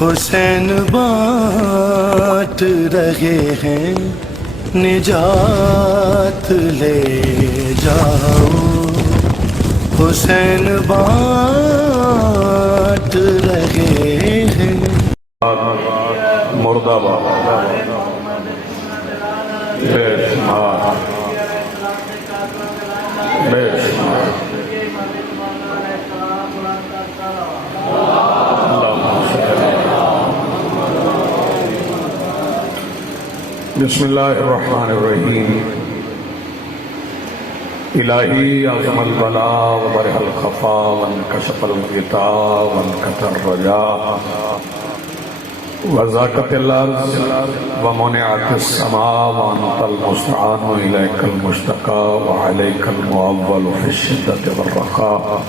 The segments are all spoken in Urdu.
حسین بانٹ رہے ہیں نجات لے جاؤ، حسین بانٹ رہے ہیں۔ مرد آباد بے شمار بے شمار بسم اللہ الرحمن الرحیم۔ الہی عظم البلاء وبرح الخفا وانکشف الغطاء وانکتر الرجاء وزاقت الارض ومنعت السماء وانت المستعان الیک المشتقى وعلیک المعول فی الشدة والرخاء۔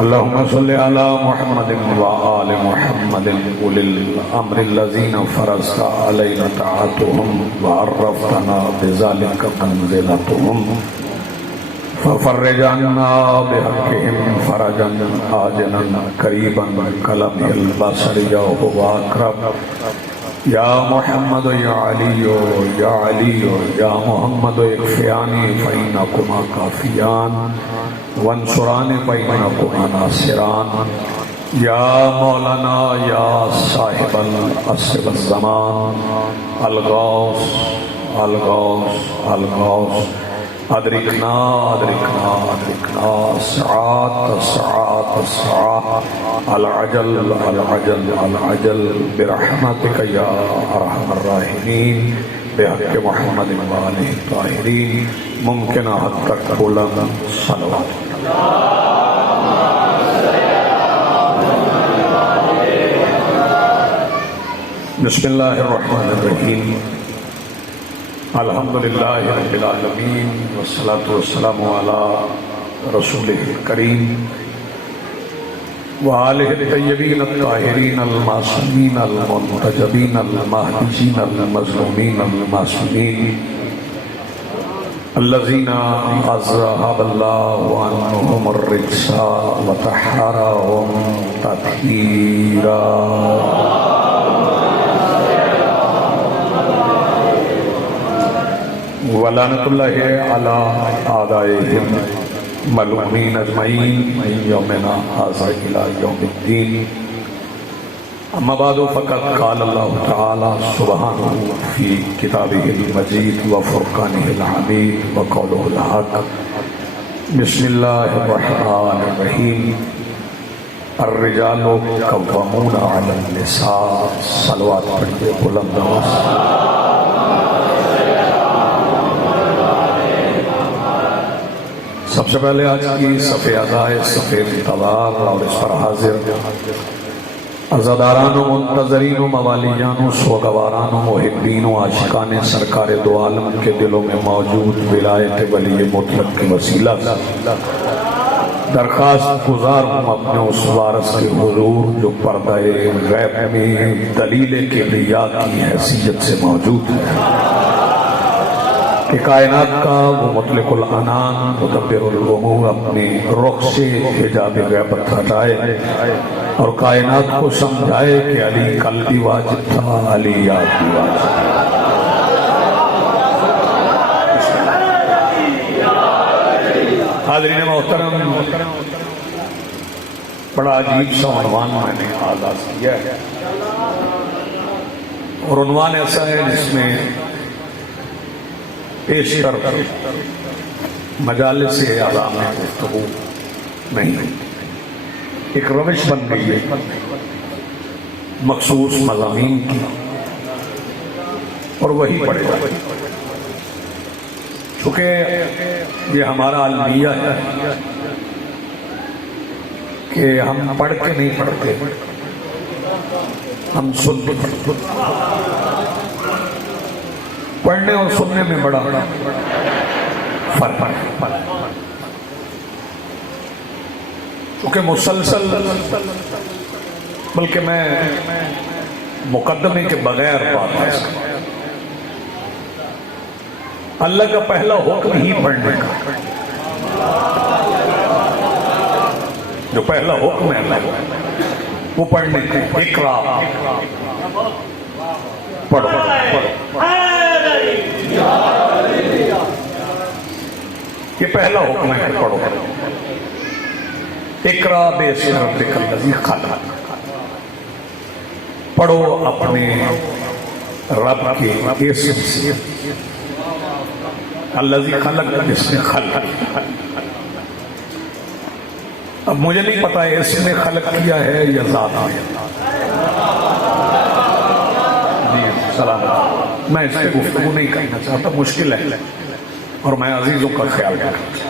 اللهم صل على محمد وآل محمد أولي الأمر الذين فرضت علينا طاعتهم وعرفتنا بذلك منزلتهم ففرج عنا بحقهم فرجا عاجلا قريبا كلمح البصر يا هو أقرب يا محمد يا علي يا علي يا محمد اكفياني فإنكما كافيان وانصران بینکما ناصران یا مولانا یا صاحب العصر والزمان الغوث الغوث الغوث ادرکنا ادرکنا ادرکنا ساعات ساعات ساعات العجل العجل العجل برحمتک یا ارحم الراحمین بحق محمد وآلہ الطاہرین۔ ممکن حد تک بلند صلوات۔ بسم اللہ الرحمن الرحیم۔ الحمدللہ رب العالمین والصلاة والسلام علی رسولہ الکریم وآلہ الطیبین الطاہرین المعصومین المنتجبین المہدیین المظلومین المعصومین الذین اذهب اللہ عنہم الرجس وطہرہم تطہیرا۔ ولعنۃ اللہ علی اعدائہم ملعونین اجمعین من یومنا ھذا الی یوم الدین۔ اما بعد فقد قال اللہ تعالی سبحانہ فی کتابہ المجید وفرقانہ الحمید وقولہ الحق۔ بسم اللہ الرحمن الرحیم۔ الرجال قوامون علی النساء۔ صلوات پڑھیے بلند آواز۔ سب سے پہلے آج کی صفحہ ادائے صفحہ انتظار اور اس پر حاضر عزاداران و منتظرین و موالیان و سوگواران و محبین و عاشقان سرکار دو عالم کے دلوں میں موجود ولایت ولی مطلق کے وسیلہ درخواست گزار ہوں اپنے اس وارث کے حضور جو پردہ غیب میں دلیل کبریا کی حیثیت سے موجود ہے کہ کائنات کا وہ مطلق العنان مدبر الامور اپنے رخ سے حجاب غیبت ہٹائے اور کائنات کو سمجھائے کہ علی قلبی واجب تھا، علی یاد بھی واجب تھا۔ حاضرین محترم، بڑا عجیب سا عنوان میں نے آغاز کیا ہے اور عنوان ایسا ہے جس میں پیشتر مجالس اعلیٰ میں گفتگو نہیں، ایک روش بن گئی ہے مخصوص مضامین کی اور وہی پڑھے جائے، چونکہ یہ ہمارا المیہ ہے کہ ہم پڑھ کے نہیں پڑھتے، ہم سن کے پڑھتے۔ پڑھنے اور سننے میں بڑا فرق ہے، کیونکہ مسلسل، بلکہ میں مقدمے کے بغیر بات ہے، اللہ کا پہلا حکم ہی پڑھنے کا، جو پہلا حکم ہے اللہ وہ پڑھنے کا اقرا پڑھو یہ پہلا حکم ہے کہ پڑھو اقرا باسم ربک الذی خلق پڑھو اپنے رب کے اسم سے الذی خلق جس نے خلق اب مجھے نہیں پتا ہے اس نے خلق کیا ہے یا ذات ہے جی سلام میں اس پہ گفتگو نہیں کرنا چاہتا مشکل ہے اور میں عزیزوں کا خیال رکھتا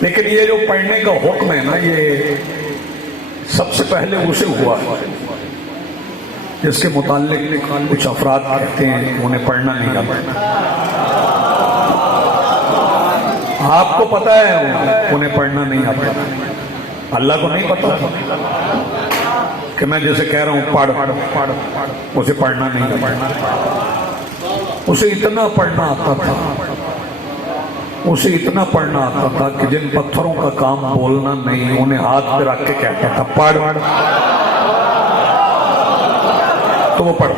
لیکن یہ جو پڑھنے کا حکم ہے نا یہ سب سے پہلے اسے ہوا جس کے متعلق کچھ افراد کہتے ہیں انہیں پڑھنا نہیں آتا آپ کو پتا ہے انہیں پڑھنا نہیں آتا اللہ کو نہیں پتا کہ میں جیسے کہہ رہا ہوں پڑھ اسے پڑھنا نہیں آتا اسے اتنا پڑھنا آتا تھا اسے اتنا پڑھنا آتا تھا کہ جن پتھروں کا کام بولنا نہیں انہیں ہاتھ پہ رکھ کے کہتا تھا پڑھ تو وہ پڑھ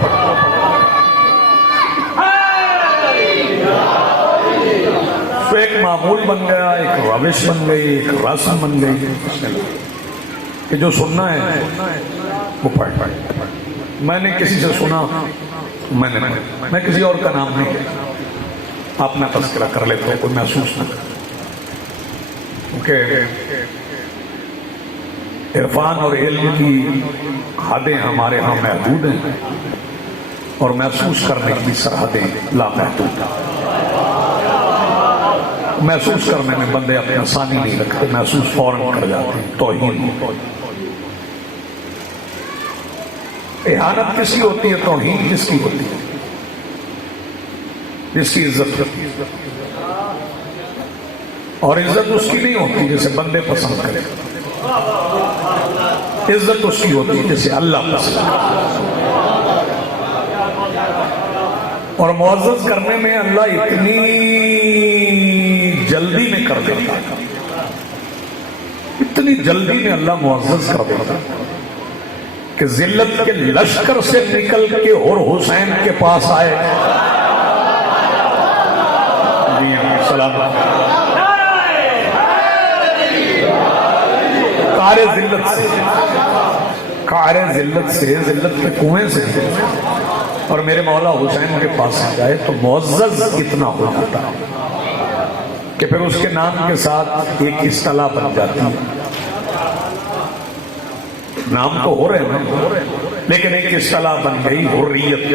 تو ایک معمول بن گیا ایک روش بن گئی ایک رسم بن گئی کہ جو سننا ہے وہ پڑھ میں نے کسی سے سنا میں کسی اور کا نام نہیں اپنا تذکرہ کر لیتا ہوں کوئی محسوس نہ کیونکہ عرفان اور علم کی حدیں ہمارے ہاں محدود ہیں اور محسوس کرنے کی سرحدیں لامحدود ہیں محسوس کرنے میں بندے اپنا ثانی نہیں رکھتے محسوس فوراً کر جاتے ہیں توہین احانت کس کی ہوتی ہے توہین کس کی ہوتی ہے جس کی عزت کرتی ہے اور عزت اس کی نہیں ہوتی جسے بندے پسند کرے عزت اس کی ہوتی ہے جسے اللہ پسند کرے اور معزز کرنے میں اللہ اتنی جلدی میں کر دیتا اتنی جلدی میں اللہ معزز کر دیتا کہ ذلت کے لشکر سے نکل کے اور حسین کے پاس آئے سلام کار ذلت سے ذلت کے کنویں سے اور میرے مولا حسین کے پاس جائے تو معزز اتنا ہو جاتا کہ پھر اس کے نام کے ساتھ ایک اصطلاح بن جاتی ہے نام تو ہو رہے ہیں لیکن ایک اصطلاح بن گئی حریت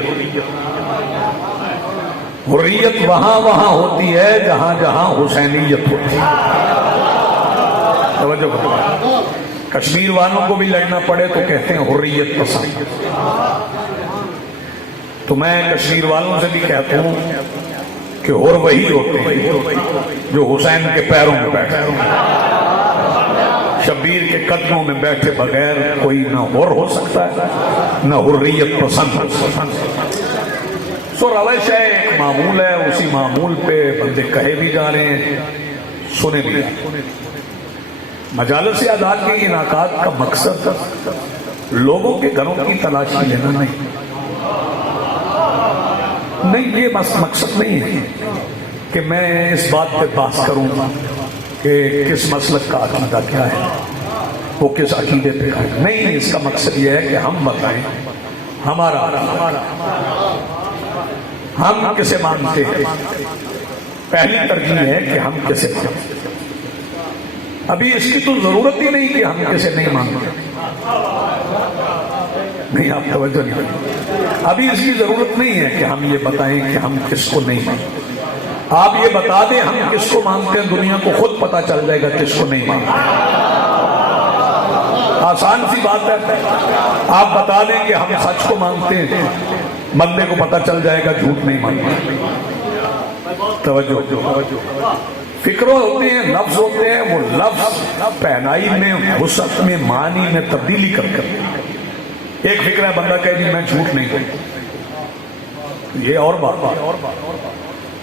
حریت وہاں وہاں ہوتی ہے جہاں جہاں حسینیت ہوتی ہے توجہ کرو کشمیر والوں کو بھی لڑنا پڑے تو کہتے ہیں حریت پسند تو میں کشمیر والوں سے بھی کہتا ہوں کہ اور وہی ہوتے ہیں جو حسین کے پیروں میں بیٹھے شبیر کے قدموں میں بیٹھے بغیر کوئی نہ اور ہو سکتا ہے نہ حریت پسند ہو سکتا ہے سو روش ہے ایک معمول ہے اسی معمول پہ بندے کہے بھی جا رہے ہیں سنے بھی مجالس اعداد کے انعقاد کا مقصد لوگوں کے گھروں کی تلاشی لینا نہیں یہ بس مقصد نہیں ہے کہ میں اس بات پہ بحث کروں کہ کس مسلک کا عقیدہ کیا ہے وہ کس عقیدے پہ ہے نہیں اس کا مقصد یہ ہے کہ ہم بتائیں ہمارا ہم کسے مانتے ہیں پہلی ترجیح ہے کہ ہم کسے مانتے ہیں ابھی اس کی تو ضرورت ہی نہیں کہ ہم کسے نہیں مانتے نہیں آپ توجہ نہیں ابھی اس کی ضرورت نہیں ہے کہ ہم یہ بتائیں کہ ہم کس کو نہیں مانتے آپ یہ بتا دیں ہم کس کو مانتے ہیں دنیا کو خود پتا چل جائے گا کس کو نہیں مانتے آسان سی بات ہے آپ بتا دیں کہ ہم سچ کو مانتے ہیں بندے کو پتا چل جائے گا جھوٹ نہیں مانتے توجہ فکر ہوتے ہیں لفظ ہوتے ہیں وہ لفظ پہنائی میں وسعت میں معنی میں تبدیلی کر ایک فکر ہے بندہ کہے جی میں جھوٹ نہیں کہتا یہ اور بات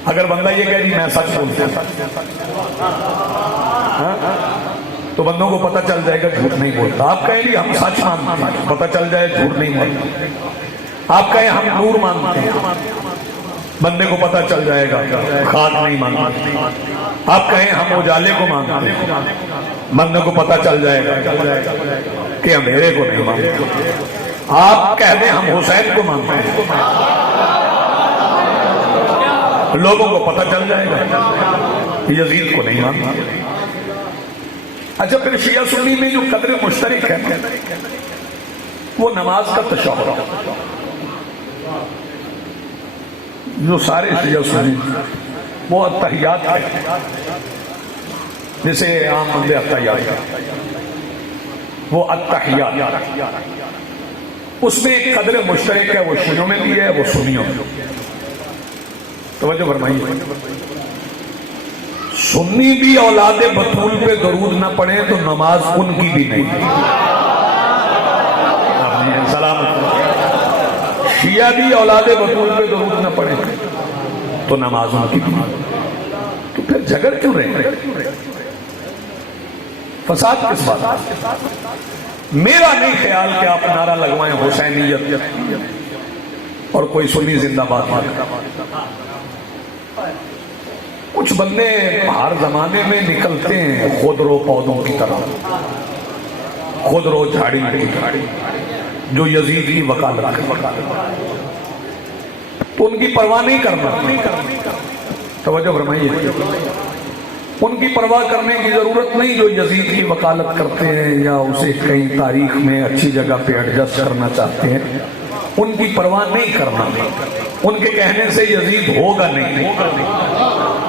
اگر بندہ یہ کہے جی میں سچ بولتا تو بندوں کو پتہ چل جائے گا جھوٹ نہیں بولتا. آپ کہیں گے ہم سچ مانتے ہیں، پتہ چل جائے جھوٹ نہیں بولتا. آپ کہیں ہم نور مانتے ہیں، بندے کو پتہ چل جائے گا خاک نہیں مانتے. آپ کہیں ہم اجالے کو مانتے ہیں، بندے کو پتہ چل جائے گا کہ اندھیرے کو نہیں مانتے. آپ کہہ دیں ہم حسین کو مانتے ہیں، لوگوں کو پتہ چل جائے گا یزید کو نہیں مانتے. اچھا پھر شیعہ سنی میں جو قدر مشترک ہے وہ نماز کا تشہد. جو سارے شیعہ سنی وہ اتحیات ہے، جسے عام بندے اتحیات، وہ اتحیات اس میں ایک قدر مشترک ہے، وہ شیعوں میں بھی ہے وہ سنیوں میں. توجہ فرمائیے، سنی بھی اولاد بطول پہ درود نہ پڑھیں تو نماز ان کی بھی نہیں. سلامت. شیعہ بھی اولاد بطول پہ درود نہ پڑھیں تو نماز ان کی بھی نہیں. تو پھر جھگڑ کیوں رہے ہیں؟ فساد کس بات؟ میرا نہیں خیال کہ آپ نعرہ لگوائیں حسینیت اور کوئی سنی زندہ باد. کچھ بندے ہر زمانے میں نکلتے ہیں خود رو پودوں کی طرح، خود رو جھاڑی کی طرح، جو یزید کی وکالت کرتے، تو ان کی پرواہ نہیں کرنا. توجہ فرمائیے، ان کی پرواہ کرنے کی ضرورت نہیں جو یزید کی وکالت کرتے ہیں یا اسے کہیں تاریخ میں اچھی جگہ پہ ایڈجسٹ کرنا چاہتے ہیں. ان کی پرواہ نہیں کرنا. ان کے کہنے سے یزید ہوگا نہیں،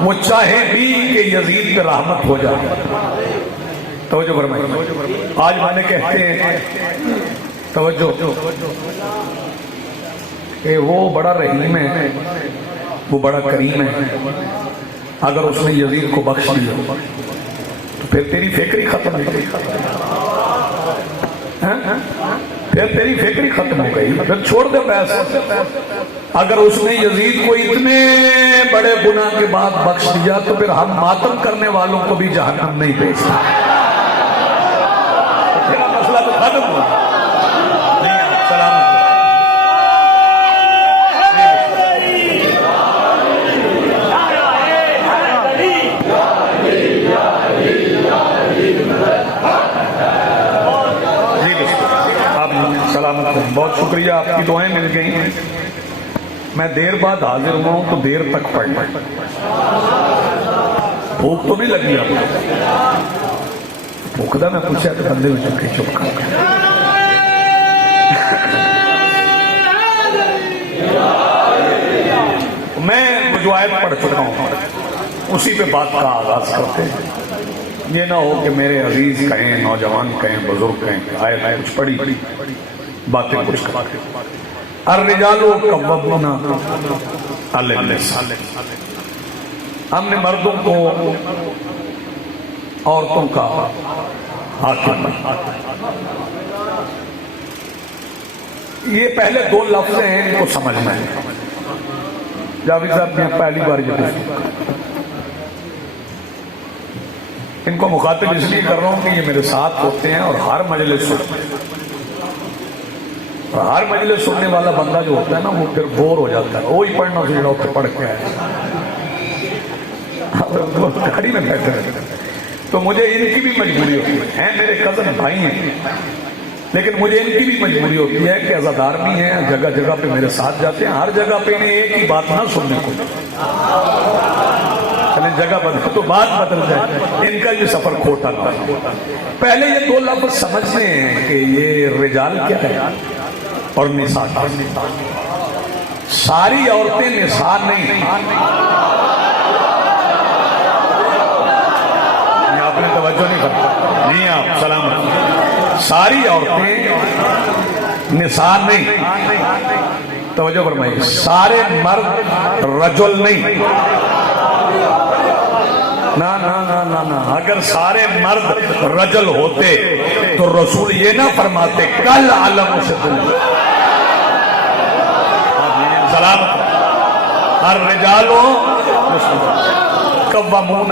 وہ چاہے بھی کہ یزید پہ رحمت ہو جائے. توجہ فرمائیے. آج میں نے کہتے ہیں توجہ کہ وہ بڑا رحیم ہے، وہ بڑا کریم ہے، اگر اس نے یزید کو بخش دیا تو پھر تیری فکری ختم ہو گئی، پھر تیری فکری ختم ہو گئی، پھر چھوڑ دے پیسے. اگر اس نے یزید کو اتنے بڑے گناہ کے بعد بخش دیا تو پھر ہم ماتم کرنے والوں کو بھی جہنم نہیں بھیجتا. مسئلہ تو ختم ہو گیا. بہت شکریہ، آپ کی دعائیں مل گئی. میں دیر بعد حاضر ہوا ہوں تو دیر تک پڑھنا. بھوک تو نہیں لگی آپ کو؟ بھوکدا میں پوچھا تو بندے میں چکے چپ کر میں جو آیت پڑھ چکا ہوں اسی پہ بات کا آغاز کرتے ہیں. یہ نہ ہو کہ میرے عزیز کہیں، نوجوان کہیں، بزرگ کہیں کہ آیت میں کچھ پڑھی باتیں کچھ کرتے. الرجال قوامون علی النساء، ہم نے مردوں کو عورتوں کا حاکم. یہ پہلے دو لفظ ہیں، ان کو سمجھنا ہے. جاوید صاحب نے پہلی بار یہ دیکھا، ان کو مخاطب اس لیے کر رہا ہوں کہ یہ میرے ساتھ ہوتے ہیں اور ہر مجلس سننے والا بندہ جو ہوتا ہے نا وہ پھر بور ہو جاتا ہے. وہی پڑھنا سیڑھا ہوتا پڑھ کے آئے گاڑی میں بیٹھے رہتے ہیں. تو مجھے ان کی بھی مجبوری ہوتی ہے، میرے کزن بھائی ہیں لیکن مجھے ان کی بھی مجبوری ہوتی ہے کہ عزادار بھی ہیں، جگہ جگہ پہ میرے ساتھ جاتے ہیں. ہر جگہ پہ انہیں ایک ہی بات نہ سننے کو، جگہ بدل تو بات بدل جائے. ان کا یہ سفر کھوٹا تھا. پہلے یہ دو لفظ سمجھنے ہیں کہ یہ رجال کیا ہے اور نساء. ساری عورتیں نساء نہیں. آپ نے توجہ نہیں کرتا. نہیں آپ سلامت. ساری عورتیں نساء نہیں. توجہ فرمائیے. سارے مرد رجل نہیں. نہ اگر سارے مرد رجل ہوتے تو رسول یہ نہ فرماتے کل علم سے سلام. الرجال قوامون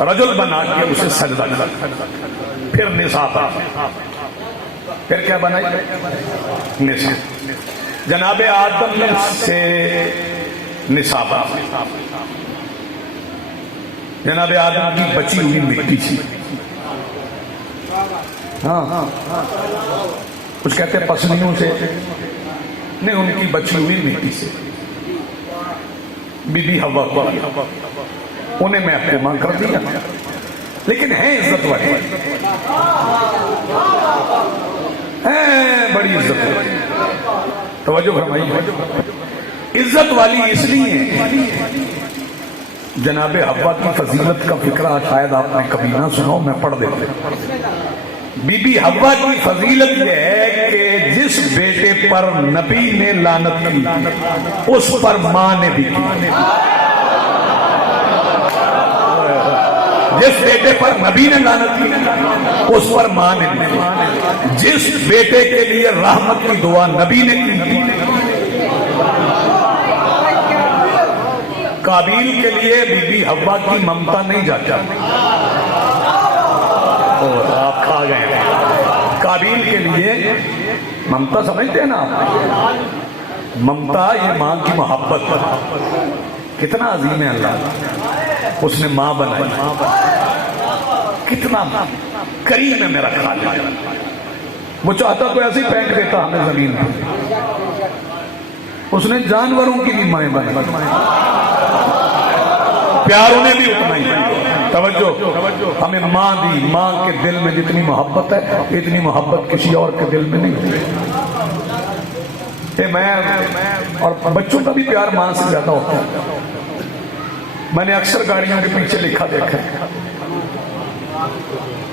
رجل بنا کے اسے سجدہ کر، پھر نساء، پھر کیا بنائی؟ نساء۔ جناب آدم سے نساء بنا، جناب آدم کی بچی ہوئی مٹی تھی، ہاں کچھ کہتے ہیں پسلیوں سے نہیں، ان کی بچی ہوئی مٹی سے بی بی حوا کو انہیں محکومہ کر دیا، لیکن ہیں عزت والی، ہیں بڑی عزت والی، توجہ فرمائیے، عزت والی اس لیے جناب حوا کی فضیلت کا فکرہ شاید آپ نے کبھی نہ سنو، میں پڑھ دیتا ہوں۔ بی بی حوا کی فضیلت یہ ہے کہ جس بیٹے پر نبی نے لعنت کی اس پر ماں نے بھی کی، جس بیٹے پر نبی نے لعنت کی اس پر ماں نے بھی کی، جس بیٹے کے لیے رحمت کی دعا نبی نے کی، قابیل کے لیے بی بی حوا کی ممتا نہیں جاتا، آپ کھا گئے ہیں، قابیل کے لیے ممتا سمجھتے ہیں نا آپ، ممتا یہ ماں کی محبت، کتنا عظیم ہے اللہ، اس نے ماں بنائی، کتنا کریم ہے میرا خالق، وہ چاہتا تو ایسے ہی پھینک دیتا ہمیں زمین پر، اس نے جانوروں کی بھی مائیں بنائی، پیار انہیں بھی اتنا ہی، توجہ، ہمیں ماں دی، ماں کے دل میں جتنی محبت ہے اتنی محبت کسی اور کے دل میں نہیں، میں اور بچوں کا بھی پیار ماں سے زیادہ ہوتا ہے، میں نے اکثر گاڑیوں کے پیچھے لکھا دیکھا ہے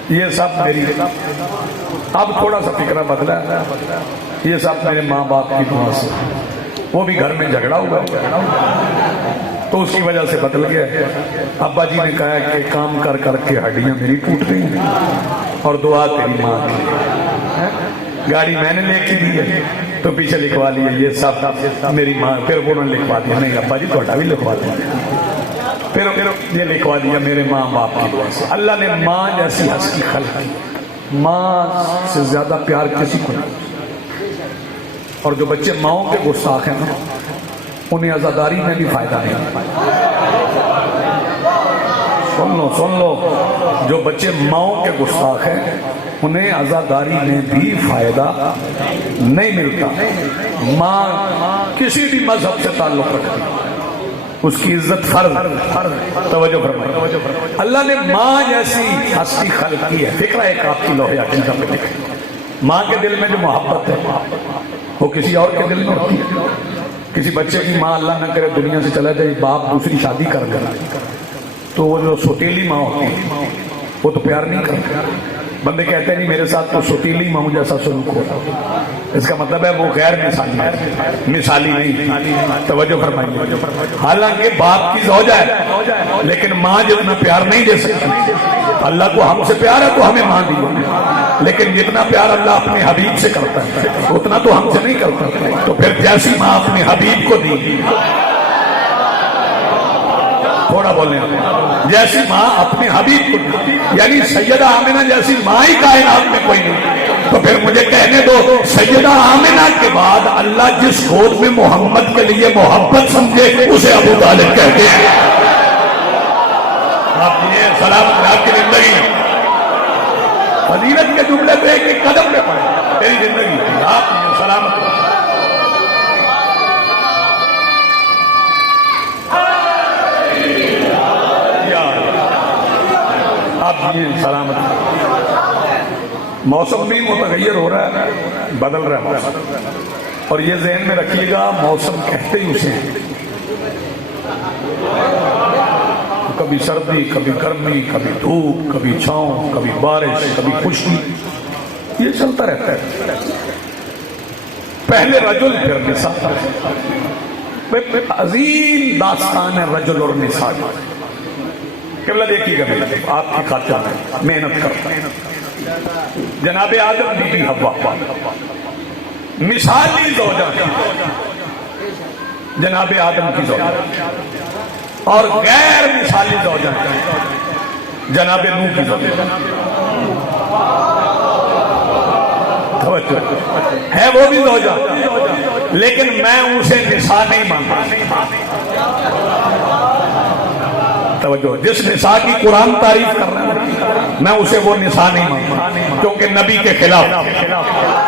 یہ سب میری، اب تھوڑا سا فکرہ بدلا ہے، یہ سب میرے ماں باپ کی دعا سے، وہ بھی گھر میں جھگڑا ہوا تو اس کی وجہ سے بدل گیا، ابا جی نے کہا کہ کام کر کر کے ہڈیاں میری ٹوٹ گئی اور دعا تیری ماں کی، گاڑی میں نے لے کے دی ہے تو پیچھے لکھوا لیا یہ سب میری ماں، پھر وہ نے لکھوا دیا نہیں ابا جی تھوڑا بھی لکھوا دیا، پھر یہ لکھوا دیا میرے ماں باپ کی دعا سے۔ اللہ نے ماں جیسی ہستی خلق کی، ماں سے زیادہ پیار کسی کو نہیں، اور جو بچے ماؤں کے گستاخ ہیں انہیں عزاداری میں بھی فائدہ نہیں، سن لو، جو بچے ماؤں کے گستاخ ہیں انہیں عزاداری میں بھی فائدہ نہیں ملتا، ماں کسی بھی مذہب سے تعلق رکھتی اس کی عزت فرض، توجہ فرمائیں، اللہ نے ماں جیسی ہستی خلق کی ہے، فکرہ ایک آپ کی لوہے عقیدہ پہ لکھیں، ماں کے دل میں جو محبت ہے وہ کسی اور کے دل میں ہوتی ہے، کسی بچے کی ماں اللہ نہ کرے دنیا سے چلا جائے، باپ دوسری شادی کر گیا تو وہ جو سوتیلی ماں ہوتی ہے وہ تو پیار نہیں کرتا، بندے کہتے ہیں نہیں میرے ساتھ تو سوتیلی ماں جیسا سلوک ہوتا، اس کا مطلب ہے وہ غیر مثالی ہے، مثالی نہیں، توجہ فرمائیے، حالانکہ باپ کی زوجہ ہے لیکن ماں جتنا پیار نہیں دے سکتی، اللہ کو ہم سے پیار ہے تو ہمیں ماں دی، لیکن جتنا پیار اللہ اپنے حبیب سے کرتا ہے اتنا تو ہم سے نہیں کرتا، تو پھر جیسی ماں اپنے حبیب کو دی، تھوڑا بولیں، جیسی ماں اپنے حبیب کو دی، یعنی سیدہ آمنہ جیسی ماں ہی کائنات میں کوئی نہیں، تو پھر مجھے کہنے دو سیدہ آمنہ کے بعد اللہ جس گود میں محمد کے لیے محبت سمجھے اسے ابو طالب کہتے ہیں، آپ یہ سلامت آپ کی زندگی فضیلت کے جملے پہ ایک قدم پہ پڑے تیری زندگی، آپ یہ سلامت آپ یہ سلامت، موسم بھی متغیر ہو رہا ہے، بدل رہا ہے، اور یہ ذہن میں رکھیے گا موسم کہتے ہی اسے کبھی سردی، کبھی گرمی، کبھی دھوپ، کبھی چھاؤں، کبھی بارش، کبھی خشکی، یہ چلتا رہتا ہے، پہلے رجل پھر نساء، عظیم داستان ہے رجل اور نساء، قبلہ دیکھیے گا آپ کی خاطر میں محنت کرتا ہوں، جناب آدم بی بی حوا مثالی زوجہ جناب آدم کی زوجہ اور غیر مثالی زوجہ جناب نوح کی زوجہ ہے، وہ بھی زوجہ، لیکن میں اسے نساء نہیں مانتا۔ توجہ، جس نساء کی قرآن تعریف کر رہا ہے میں اسے وہ نساء نہیں مانتا، کیونکہ نبی کے خلاف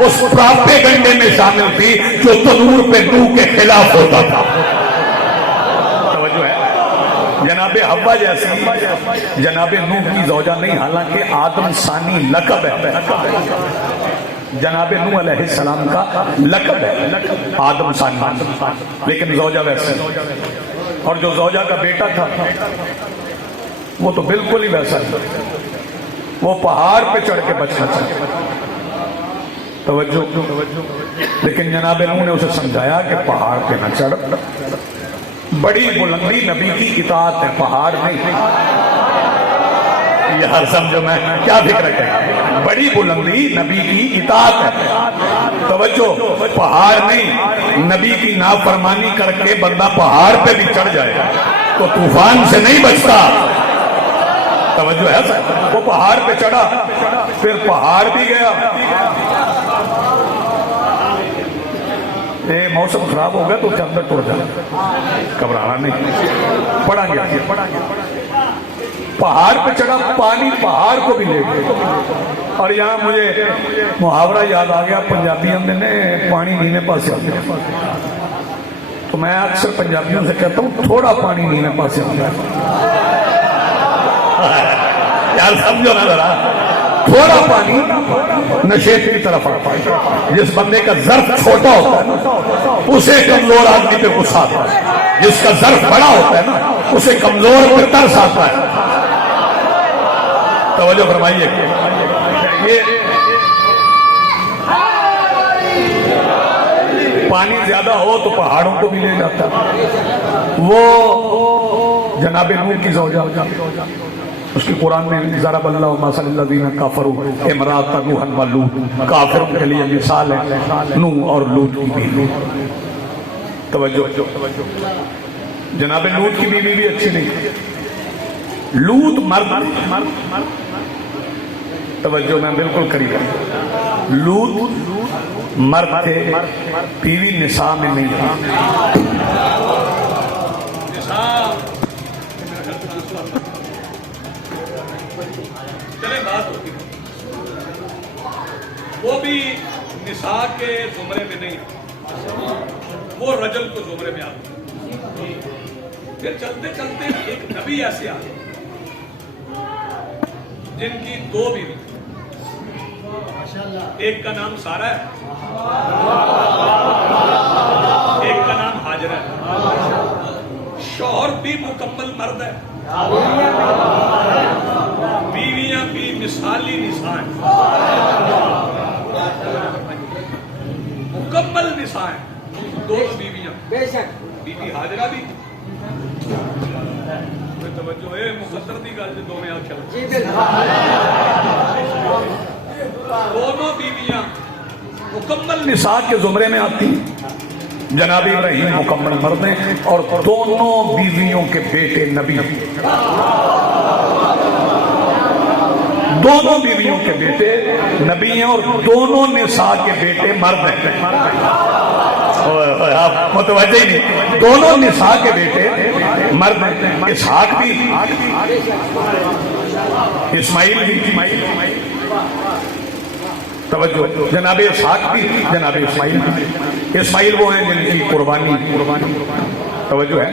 اس پراپیگنڈے میں شامل تھی جو تنور پہ نوح کے خلاف ہوتا تھا۔ توجہ ہے، جناب حوا جیسی جناب نوح کی زوجہ نہیں، حالانکہ آدم ثانی لقب ہے، جناب نوح علیہ السلام کا لقب ہے آدم ثانی، لیکن زوجہ ویسے، اور جو زوجہ کا بیٹا تھا وہ تو بالکل ہی ویسا تھا، وہ پہاڑ پہ چڑھ کے بچنا چاہتا۔ توجہ، لیکن جناب نوح نے اسے سمجھایا کہ پہاڑ پہ نہ چڑھ، بڑی بلندی نبی کی اطاعت ہے، پہاڑ نہیں۔ یار سمجھو میں کیا فکر ہے، بڑی بلندی نبی کی اطاعت ہے، توجہ، پہاڑ نہیں۔ نبی کی نافرمانی کر کے بندہ پہاڑ پہ بھی چڑھ جائے تو طوفان سے نہیں بچتا۔ توجہ ہے، وہ پہاڑ پہ چڑھا، پھر پہاڑ بھی گیا، موسم خراب ہو گیا تو چندر ٹوٹ جائے، گھبرانا نہیں، پڑا گیا، پہاڑ پہ چڑھا، پانی پہاڑ کو بھی لے گیا۔ اور یہاں مجھے محاورہ یاد آ گیا، پنجابیوں نے پانی نینے پاسے آ گیا، تو میں اکثر پنجابیوں سے کہتا ہوں تھوڑا پانی نینے پاسے آ گیا۔ یار سمجھو نا ذرا، تھوڑا پانی نشے کی طرف آتا ہے۔ جس بندے کا ظرف چھوٹا ہوتا ہے اسے کمزور آدمی پہ غصہ آتا ہے، جس کا ظرف بڑا ہوتا ہے نا اسے کمزور پہ ترس آتا ہے۔ توجہ فرمائیے، یہ پانی زیادہ ہو تو پہاڑوں کو بھی لے جاتا ہے۔ وہ جناب نوح کی زوجہ، اس کی قرآن میں ضرب اللہ مثل الذین کفروا امرأۃ نوح و لوط، کافروں کے لیے مثال ہے نوح اور لوط کی بیوی۔ توجہ، جناب لوط کی بیوی بھی اچھی نہیں، لوط مرد، توجہ میں بالکل قریب ہے، لوط مرد تھے، بیوی نساء میں نہیں تھی۔ چلے بات ہوتی وہ بھی نساء کے زمرے میں نہیں، وہ رجل کو زمرے میں آتی۔ پھر چلتے چلتے ایک نبی ایسے آتے جن کی دو بیوی، ایک کا نام سارہ ہے، ایک کا نام ہاجر ہے، شوہر بھی مکمل مرد ہے، بیویاں بھی مثالی نساء ہیں، مکمل نساء ہیں، دونوں بیویاں، بے شک بی بی ہاجرہ بھی، توجہ ہے مقدر دی گل دو میں آخر، دونوں بیویاں مکمل نساء کے زمرے میں آتی ہیں۔ جناب ابراہیم مکمل مرد ہیں اور دونوں بیویوں کے بیٹے نبی، دونوں بیویوں کے بیٹے نبی ہیں اور دونوں نساء کے بیٹے مرد ہیں۔ آپ متوجہ ہی نہیں، دونوں نساء کے بیٹے مرد ہیں، اسحاق بھی، اسماعیل بھی، توجہ، جناب اسحاق بھی، جناب اسماعیل بھی۔ اسماعیل وہ ہیں جن کی قربانی، توجہ ہے،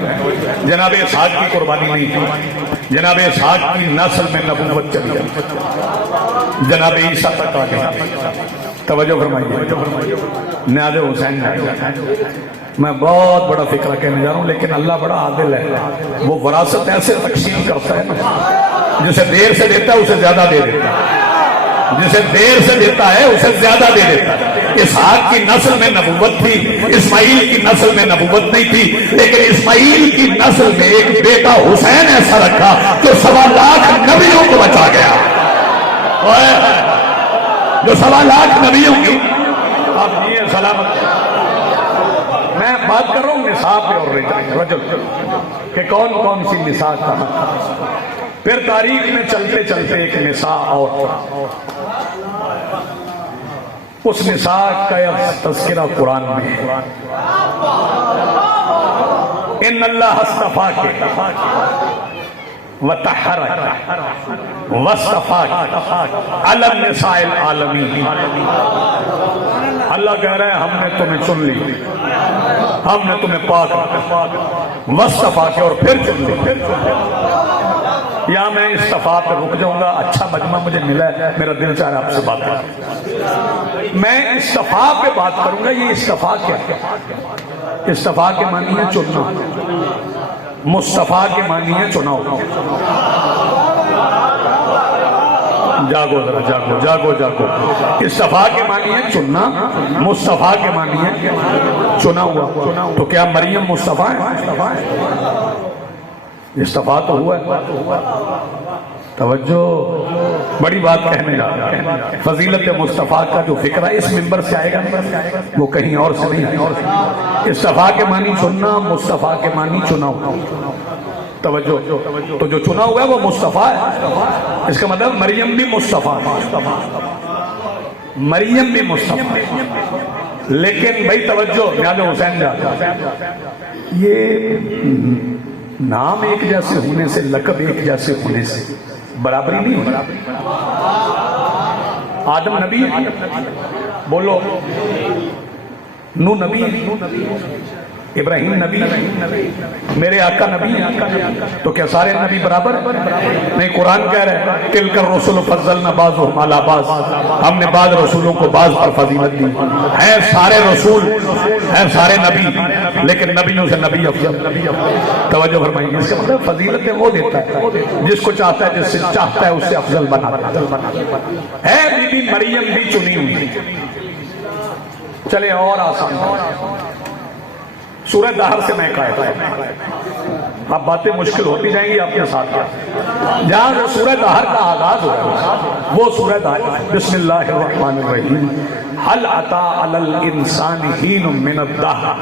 جناب اسحاق کی قربانی نہیں تھی، جناب اسحاق کی نسل میں نبوت چلی ہے، جناب عیسیٰ تک آ گیا۔ توجہ فرمائیے، نیاز حسین، میں بہت بڑا فکرہ کہنے جا رہا ہوں، لیکن اللہ بڑا عادل ہے، وہ وراثت ایسے تقسیم کرتا ہے نا، جسے دیر سے دیتا ہے اسے زیادہ دے دیتا ہے، جسے دیر سے دیتا ہے اسے زیادہ دے دیتا ہے۔ اسحاق کی نسل میں نبوت تھی، اسماعیل کی نسل میں نبوت نہیں تھی، لیکن اسماعیل کی نسل میں ایک بیٹا حسین ایسا رکھا جو 1.25 لاکھ نبیوں کو بچا گیا، جو 1.25 لاکھ نبیوں کی، آپ یہ سلامت۔ میں بات کر رہا ہوں نساء پہ اور رجل کہ کون کون سی نساء کا پھر تاریخ میں چلتے چلتے ایک نساء اور اس نساء کا تذکرہ قرآن میں ہے. ان اللہ اصطفاک وطہرک واصطفاک علی النساء العالمین. اللہ کہہ رہا ہے ہم نے تمہیں چن لی، ہم نے تمہیں پاک واصطفاک اور پھر چن لی. یا میں استفاء پہ رک جاؤں گا، اچھا مجمع مجھے ملا ہے، میرا دل چاہ رہا ہے آپ سے بات کروں. میں استفاء پہ بات کروں گا. یہ استفاء کیا ہے؟ استفاء کے معنی ہے چننا، مصطفیٰ کے معنی ہے چناؤ. جاگو ذرا، جاگو جاگو جاگو. استفاء کے معنی ہے چننا، مصطفیٰ کے معنی ہے چنا ہوا. تو کیا مریم مصطفیٰ ہے؟ استفاء تو ہوا ہے. توجہ، بڑی بات کہنے جا رہا ہے. فضیلت مصطفیٰ کا جو فکر ہے اس منبر سے آئے گا، وہ کہیں اور سے نہیں. استفاء کے معنی چننا، مصطفیٰ کے معنی چنا ہوا. توجہ، تو جو چنا ہوا ہے وہ مصطفیٰ ہے. اس کا مطلب مریم بھی مصطفیٰ، مریم بھی مصطفیٰ. لیکن بھائی توجہ، نیاز حسین جا، یہ نام ایک جیسے ہونے سے، لقب ایک جیسے ہونے سے برابری نہیں ہوتی. آدم نبی، بولو، نو نبی، ابراہیم نبی، میرے آقا نبی. تو کیا سارے نبی برابر؟ نہیں، قرآن کہہ رہے ہیں تلک الرسل فضلنا بعضهم علی بعض، ہم نے بعض رسولوں کو بعض پر فضیلت دی. ہیں سارے رسول، ہیں سارے نبی، لیکن نبیوں سے نبی افضل. توجہ فرمائیے. اس کا مطلب فضیلت وہ دیتا ہے جس کو چاہتا ہے، جس سے چاہتا ہے اس سے افضل بناتا ہے. بی بی مریم بھی چنی ہوئی. چلے اور آسان، سورہ دہر سے میں کہتا ہوں. اب باتیں مشکل ہوتی جائیں گی آپ کے ساتھ. جہاں سے سورہ دہر کا آغاز ہو رہا ہے وہ سورہ دہر. بسم اللہ الرحمن الرحیم. هل اتى على الانسان حين من الدهر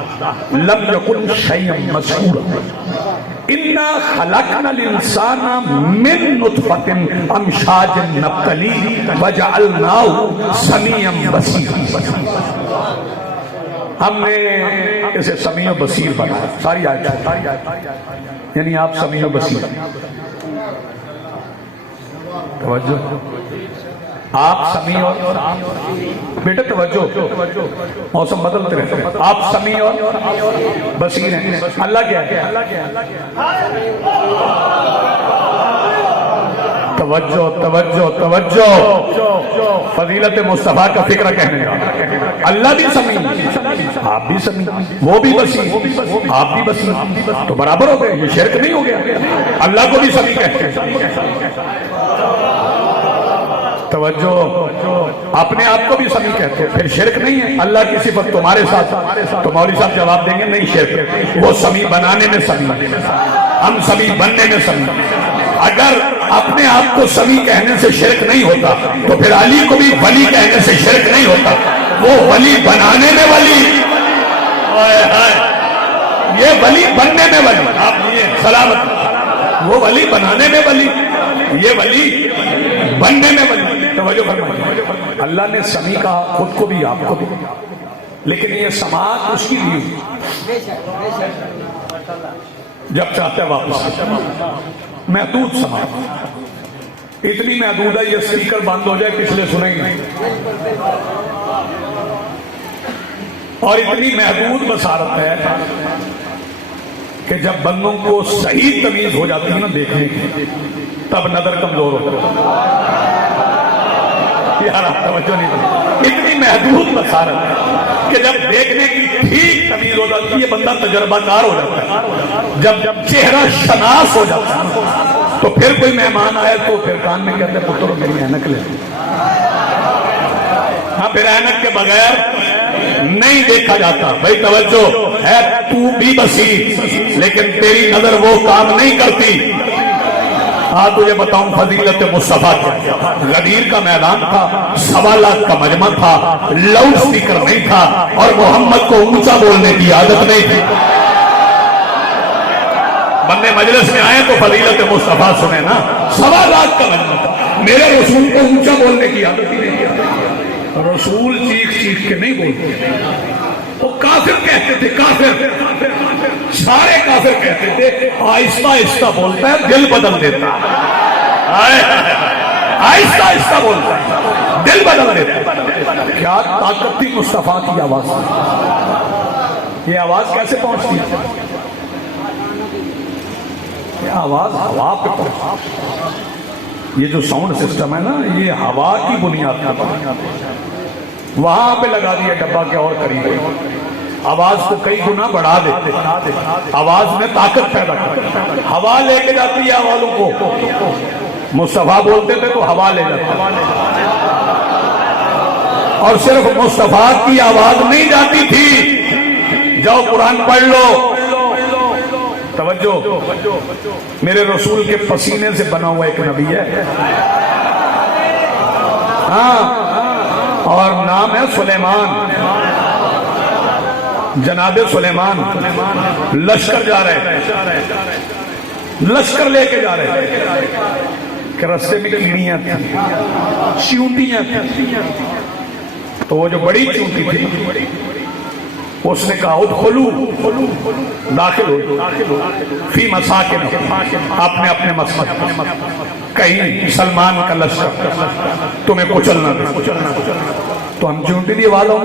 لم يكن شيئا مذكورا انا خلقنا الانسان من نطفة امشاج نبتليه وجعلناه سميعا بصيرا. ہم نے اسے سمیع و بصیر بنایا. ساری آیت یعنی آپ سمیع و بصیر. توجہ، آپ سمیع اور بیٹا توجہ، موسم بدلتے رہتے ہیں. آپ سمیع اور بصیر ہیں. اللہ کیا ہے؟ توجہ توجہ توجہ. فضیلت مصطفیٰ کا فکر کہنے گا. اللہ بھی سمیع، آپ بھی سمیع، وہ بھی بصیر، آپ بھی بصیر. تو برابر ہو گئے. یہ شرک نہیں ہو گیا؟ اللہ کو بھی سمیع کہتے ہیں. توجہ، اپنے آپ کو بھی سمیع کہتے ہیں. پھر شرک نہیں ہے. اللہ کی صفت تمہارے ساتھ. تو مولوی صاحب جواب دیں گے نہیں شرک. وہ سمیع بنانے میں سمیع، ہم سمیع بننے میں سمیع. اگر اپنے آپ کو سمیع کہنے سے شرک نہیں ہوتا تو پھر علی کو بھی ولی کہنے سے شرک نہیں ہوتا. وہ ولی بنانے میں ولی، یہ ولی بننے میں ولی. آپ یہ سلامت، وہ ولی بنانے میں ولی، یہ ولی بننے میں ولی. توجہ فرمائیے. اللہ نے سمیع کہا خود کو بھی، آپ کو بھی. لیکن یہ سماعت اس کی لیے جب چاہتا ہے واپس. محدود سماعت، اتنی محدود ہے یہ سپیکر بند ہو جائے پچھلے سنیں گے. اور اتنی محدود بصارت ہے کہ جب بندوں کو صحیح تمیز ہو جاتی ہے نا دیکھنے کی، تب نظر کمزور ہوتا ہے. یار توجہ نہیں کرتے. اتنی محدود بصارت ہے کہ جب دیکھنے کی ٹھیک تمیز ہو جاتی ہے بندہ تجربہ کار ہو جاتا ہے. جب چہرہ شناس ہو جاتا ہے تو پھر کوئی مہمان آئے تو پھر کان میں کہتے ہیں پتر میری اینک لے. ہاں پھر اینک کے بغیر نہیں دیکھا جاتا. بھائی توجہ ہے، تو بھی بصیر لیکن تیری نظر وہ کام نہیں کرتی. ہاں تجھے بتاؤں فضیلت مصطفیٰ کیا. غدیر کا میدان تھا، 1.25 لاکھ کا مجمع تھا، لاؤڈ سپیکر نہیں تھا اور محمد کو اونچا بولنے کی عادت نہیں تھی. بندے مجلس میں آئے تو فضیلت مصطفیٰ سنے نا. 1.25 لاکھ کا مجمع تھا. میرے رسول کو اونچا بولنے کی عادت ہی نہیں ہے. رسول چیخ چیخ کے نہیں بولتے. وہ کافر کہتے تھے, کافر سارے کافر کہتے تھے آہستہ آہستہ بولتا ہے دل بدل دیتا ہے. آہستہ آہستہ بولتا ہے دل بدل دیتا ہے. کیا طاقت تھی مصطفیٰ کی آواز. یہ آواز کیسے پہنچتی ہے؟ یہ آواز ہوا پہ پہنچتی. یہ جو ساؤنڈ سسٹم ہے نا, یہ ہوا کی بنیاد پر وہاں پہ لگا دیا ڈبہ کے اور قریب آواز کو کئی گنا بڑھا دیتے. آواز میں طاقت پیدا کرتے. ہوا لے کے جاتی ہے آوازوں کو. مصطفیٰ بولتے تھے تو ہوا لے جاتے. اور صرف مصطفیٰ کی آواز نہیں جاتی تھی. جاؤ قرآن پڑھ لو. توجہ, میرے رسول کے پسینے سے بنا ہوا ایک نبی ہے. ہاں, اور نام ہے سلیمان. جناب سلیمان لشکر جا رہے ہیں, لشکر لے کے جا رہے ہیں کہ رستے میں کیڑیاں تھیں, چیونٹیاں تھیں. تو وہ جو بڑی چیونٹی تھی اس نے کہا ادخلو, داخل ہو فی مساکن, اپنے اپنے مسکن. کہیں سلمان کا لشکر تمہیں کچلنا دے. تو ہم چونٹی دی آواز آؤں.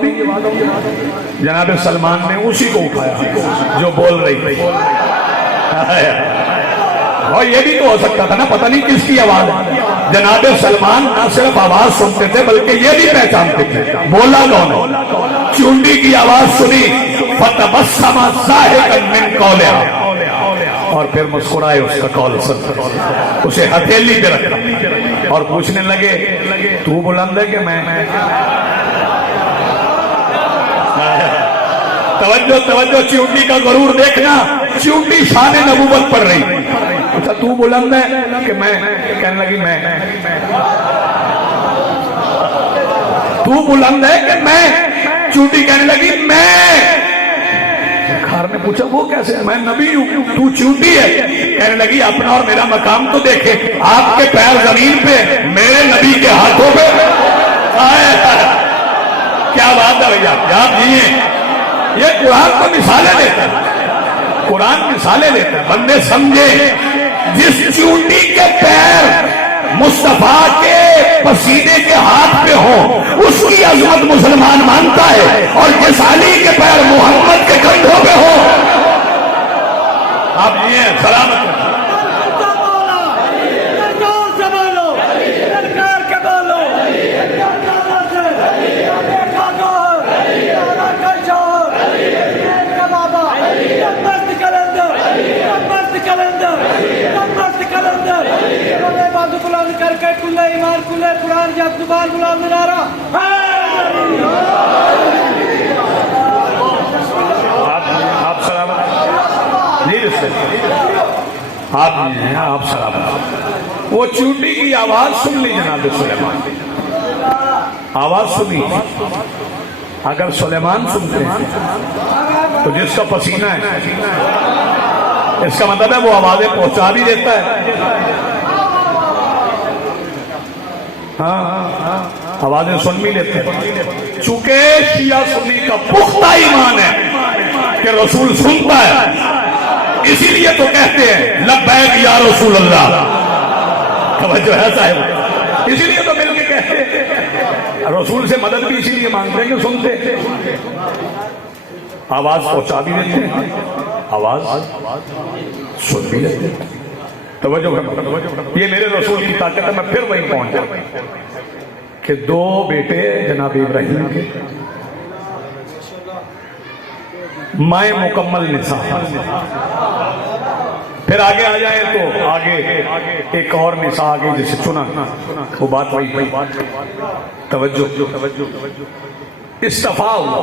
جناب سلمان نے اسی کو اٹھایا جو بول رہی تھی. اور یہ بھی تو ہو سکتا تھا نا, پتہ نہیں کس کی آواز. جناب سلمان نہ صرف آواز سنتے تھے بلکہ یہ بھی پہچانتے تھے بولا کون ہے. چونڈی کی آواز سنی, فتبسم ضاحکا من قولها, اور پھر مسکرائے اس کا قول سن کر. اسے ہتھیلی پہ رکھا اور پوچھنے لگے تو بلند ہے کہ میں. توجہ توجہ, چونٹی کا غرور دیکھنا. چونٹی شان نبوت پڑھ رہی. اچھا تو بلند ہے کہ میں. کہنے لگی میں. تو بلند ہے کہ میں. چونٹی کہنے لگی میں. خار نے پوچھا وہ کیسے, میں نبی ہوں تو چونٹی ہے. کہنے لگی اپنا اور میرا مقام تو دیکھے. آپ کے پیر زمین پہ, میرے نبی کے ہاتھوں پہ. کیا بات ہے بھیا, آپ جیے. یہ قرآن کو مثالیں دیتا ہے, قرآن مثالیں دیتا ہے. بندے سمجھے جس چونٹی کے پیر مصطفیٰ کے پسینے کے ہاتھ پہ ہو اس کی عظمت مسلمان مانتا ہے, اور جس علی کے پیر محمد کے کندھوں پہ ہو. آپ یہ سلامت کر کے کلے ایمان کلے قرآن جب زبان غلام نارا. آپ سلامت نہیں رستے, آپ نہیں ہیں, آپ سلامت. وہ چونٹی کی آواز سن لی جناب سلیمان. آواز سنی. اگر سلیمان سنتے ہیں تو جس کا پسینہ ہے اس کا مطلب ہے وہ آوازیں پہنچا بھی دیتا ہے. ہاں آوازیں سن بھی لیتے ہیں. چونکہ شیعہ سنی کا پختہ ایمان ہے کہ رسول سنتا ہے, اسی لیے تو کہتے ہیں لبیک یا رسول اللہ. توجہ ہے صاحب, اسی لیے تو مل کے کہتے ہیں. رسول سے مدد بھی اسی لیے مانگتے ہیں کہ سنتے ہیں. آواز پہنچا بھی دیتے ہیں, آواز سن بھی لیتے ہیں. توجہ, یہ میرے رسول کی طاقت ہے. میں پھر وہیں پہنچ جاؤں کہ 2 بیٹے جناب ابراہیم کے, مائیں مکمل نساء. پھر آگے آ جائیں تو آگے ایک اور نساء آگے جسے چنا, وہ بات وہی. توجہ, استفاء ہوا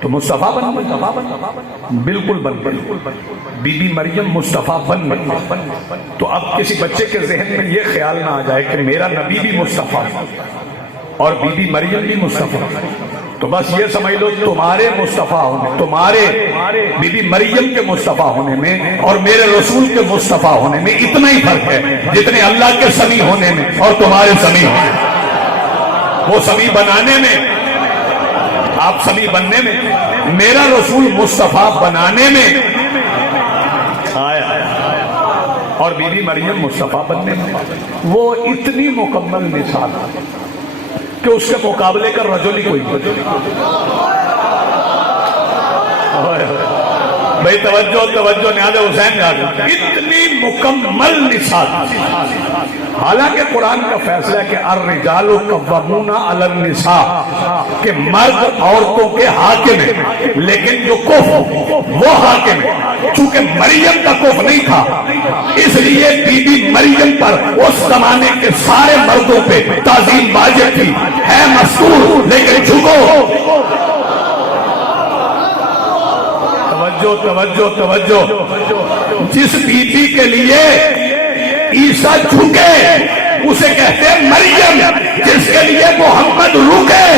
تو مصطفیٰ بن بالکل بن. بی بی مریم مصطفیٰ بن. تو اب کسی بچے کے ذہن میں یہ خیال نہ آ جائے کہ میرا نبی بھی مصطفیٰ اور بی بی مریم بھی مصطفیٰ. تو بس یہ سمجھ لو تمہارے مصطفیٰ ہونے، تمہارے بی بی مریم کے مصطفیٰ ہونے میں اور میرے رسول کے مصطفیٰ ہونے میں اتنا ہی فرق ہے جتنے اللہ کے سمیع ہونے میں اور تمہارے سمیع ہونے میں۔ وہ سمیع بنانے میں، آپ سمیع بننے میں، میرا رسول مصطفیٰ بنانے میں، اور بی بی مریم مصطفیٰ بننے میں، وہ اتنی مکمل مثال کہ اس کے مقابلے کا رجل ہی کوئی بھائی توجہ نیاز حسین یاد، اتنی مکمل مثال۔ حالانکہ قرآن کا فیصلہ ہے کہ الرجال قوامون علی النساء، کہ مرد عورتوں کے حاکم ہیں، لیکن جو کفر وہ حاکم ہے۔ چونکہ مریم کا کفر نہیں تھا اس لیے بی بی مریم پر اس زمانے کے سارے مردوں پہ تعظیم واجب تھی، ہے مستور لیکن جھکو۔ توجہ جس بی بی کے لیے عیسیٰ جھکے اسے کہتے ہیں مریم، جس کے لیے محمد رکے،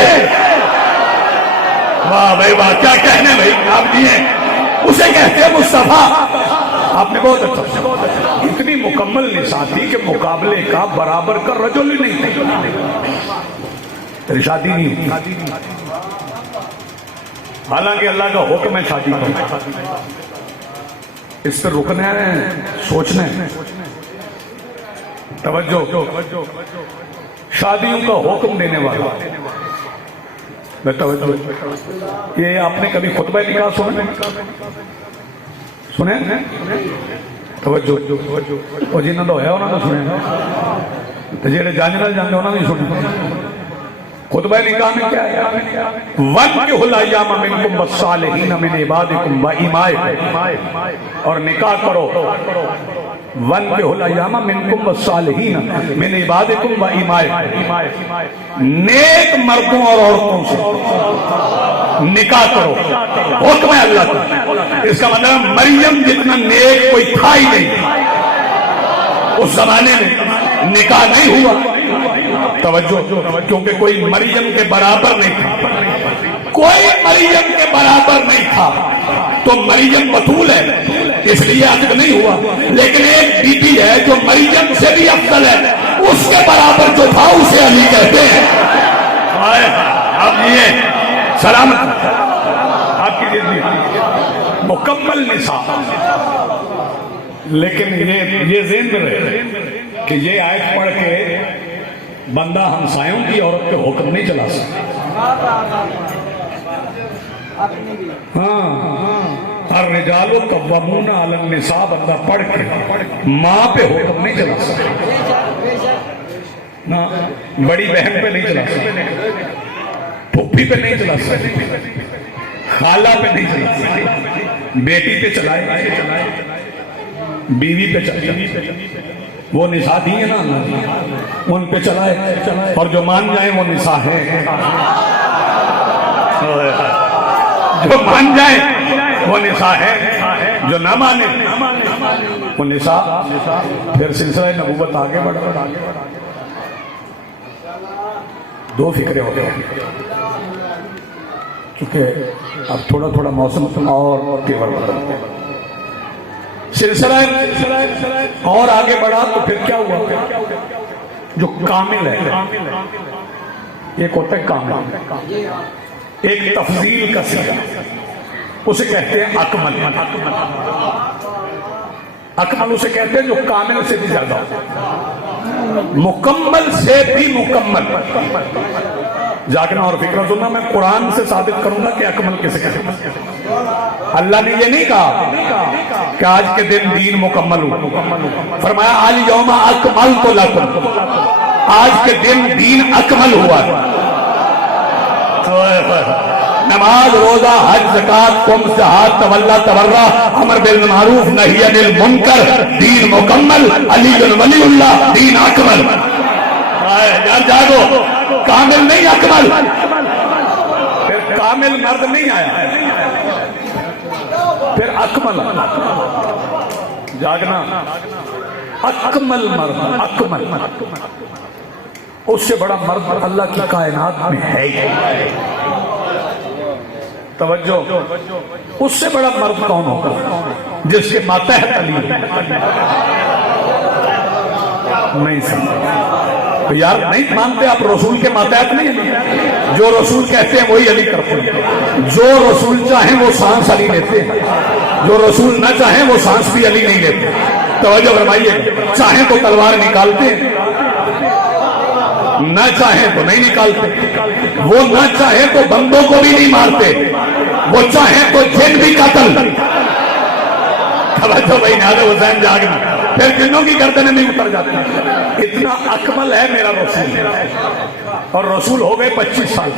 واہ بھائی واہ، کیا کہنے بھائی آپ دیے، اسے کہتے ہیں مصطفیٰ۔ آپ نے بہت اچھا، اتنی مکمل نساء تھی کہ مقابلے کا برابر کا رجل ہی نہیں تھی، شادی نہیں۔ حالانکہ اللہ کا حکم ہے شادی کا، اس پہ رکنا ہے، سوچنا ہے۔ توجہ، شادیوں کا حکم دینے والا میں توجہ، یہ آپ نے کبھی خطبہ نکاح سنے؟ توجہ، وہ جنہوں نے ہویا انہوں نے سنے، جیڑے جاننے جانتے انہوں نے سنے۔ خطبہ نکاح میں کیا ہے؟ وَانْكِحُوا الْأَيَّامَ مِنْكُمْ وَالصَّالِحِينَ مِنْ عِبَادِكُمْ وَإِمَائِكُمْ، اور نکاح کرو۔ وَانْكِحُوا الْأَيَّامَ مِنْكُمْ وَالصَّالِحِينَ مِنْ عِبَادِكُمْ وَإِمَائِكُمْ، نیک مردوں اور عورتوں سے نکاح کرو، حکم ہے اللہ کا۔ اس کا مطلب مریم جتنا نیک کوئی تھا ہی نہیں، اس زمانے میں نکاح نہیں ہوا۔ توجہ، کیونکہ کوئی مریم کے برابر نہیں تھا، کوئی مریم کے برابر نہیں تھا، تو مریم بطول ہے اس لیے عقد نہیں ہوا، لیکن ایک بی بی ہے جو مریم سے بھی افضل ہے، اس کے برابر جو تھا اسے علی کہتے ہیں۔ آپ یہ سلامت آپ کی زندگی مکمل نساء، لیکن یہ ذہن میں رہے کہ یہ آیت پڑھ کے بندہ ہمسایوں کی عورت پہ حکم نہیں چلا سکتا۔ ہاں، الرجال قوامون علی النساء بندہ پڑھ کے ماں پہ حکم نہیں چلا سکتا، نہ بڑی بہن پہ نہیں چلا سکتا، پھپھی پہ نہیں چلا سکتا، خالہ پہ نہیں چلا سکتا، بیٹی پہ چلائے، بیوی پہ چلائے، وہ نساء دی ہے نا ان پہ چلائے، اور جو مان جائیں وہ نساء ہیں، جو مان جائیں وہ نساء ہیں، جو نہ مانے وہ نساء۔ پھر سلسلہ نبوت آگے بڑھا، دو فکرے ہو گئے، چونکہ اب تھوڑا تھوڑا موسم اور تیور بدلتے ہیں، سلسلہ اور آگے بڑھا تو پھر کیا ہوا؟ جو کامل ہے، ایک ہوتا ہے کامل، ایک تفضیل کا صیغہ، اسے کہتے ہیں اکمل۔ اکمل اسے کہتے ہیں جو کامل سے بھی زیادہ ہو، مکمل سے بھی مکمل۔ جاگنا اور فکر سننا، میں قرآن سے ثابت کروں گا کہ اکمل کسے کہتے ہیں۔ اللہ نے یہ نہیں کہا کہ آج کے دن دین مکمل ہوا، فرمایا الیوم اکملت لکم، آج کے دن دین اکمل ہوا ہے۔ نماز، روزہ، حج، زکات، خمس، جہاد، تولا، تبرع، امر بالمعروف، نہی عن المنکر، دین مکمل، علی ولی اللہ، دین اکمل۔ جاگو، کامل نہیں اکمل۔ پھر کامل مرد نہیں آیا، پھر اکمل۔ جاگنا، اکمل مرد، اکمل، اس سے بڑا مرد اللہ کی کائنات میں ہے ہی۔ توجہ، اس سے بڑا مرد کون ہوگا جس کے ماتحت علی نہیں سمجھے؟ یار نہیں مانتے آپ رسول کے ماتحت نہیں ہیں؟ جو رسول کہتے ہیں وہی علی کرتے ہیں، جو رسول چاہیں وہ سانس علی لیتے ہیں، جو رسول نہ چاہیں وہ سانس بھی علی نہیں لیتے۔ توجہ فرمائیے، چاہیں تو تلوار نکالتے ہیں، نہ چاہیں تو نہیں نکالتے، وہ نہ چاہیں تو بندوں کو بھی نہیں مارتے، وہ چاہیں تو جن بھی قتل۔ توجہ بھائی، نازل حسین جاگنا، پھر جنوں کی گردنیں نہیں اتر جاتی۔ اتنا اکمل ہے میرا رسول، اور رسول ہو گئے 25 سال،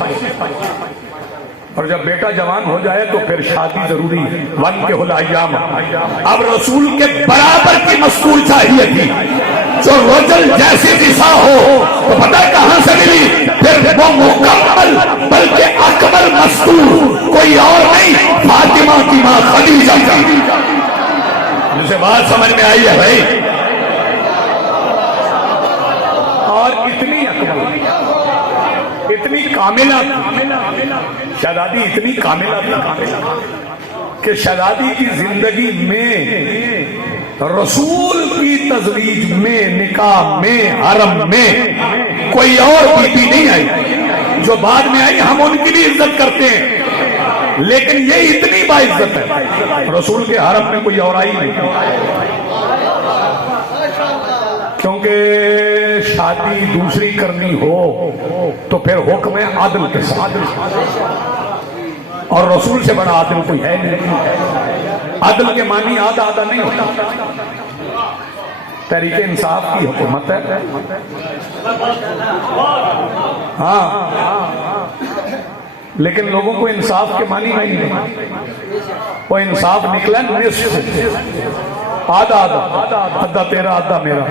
اور جب بیٹا جوان ہو جائے تو پھر شادی ضروری ہے۔ ون کے الایام، اب رسول کے برابر کی مستور چاہیے تھی، جو رجل جیسی نساء ہو، تو پتہ کہاں سے ملی؟ پھر وہ مکمل بلکہ اکمل مستور کوئی اور نہیں، فاطمہ کی ماں خدیجہ کی۔ جسے بات سمجھ میں آئی ہے بھائی، اور اتنی اکمل، اتنی کاملہ، شہزادی اتنی کاملہ تھی کہ شہزادی کی زندگی میں رسول کی تزویج میں، نکاح میں، حرم میں کوئی اور بی بی نہیں آئی۔ جو بعد میں آئی ہم ان کی بھی عزت کرتے ہیں، لیکن یہ اتنی باعزت ہے، رسول کے حرم میں کوئی اور آئی نہیں، کیونکہ شادی دوسری کرنی ہو تو پھر حکم ہے عدل کے ساتھ، اور رسول سے بڑا عادل کوئی ہے نہیں۔ عدل کے معنی آدھا آدھا نہیں ہوتا، تحریک انصاف کی حکومت ہے، ہاں، لیکن لوگوں کو انصاف کے معنی نہیں، وہ انصاف نکلا نصف، آدھا آدھا، آدھا تیرا آدھا میرا،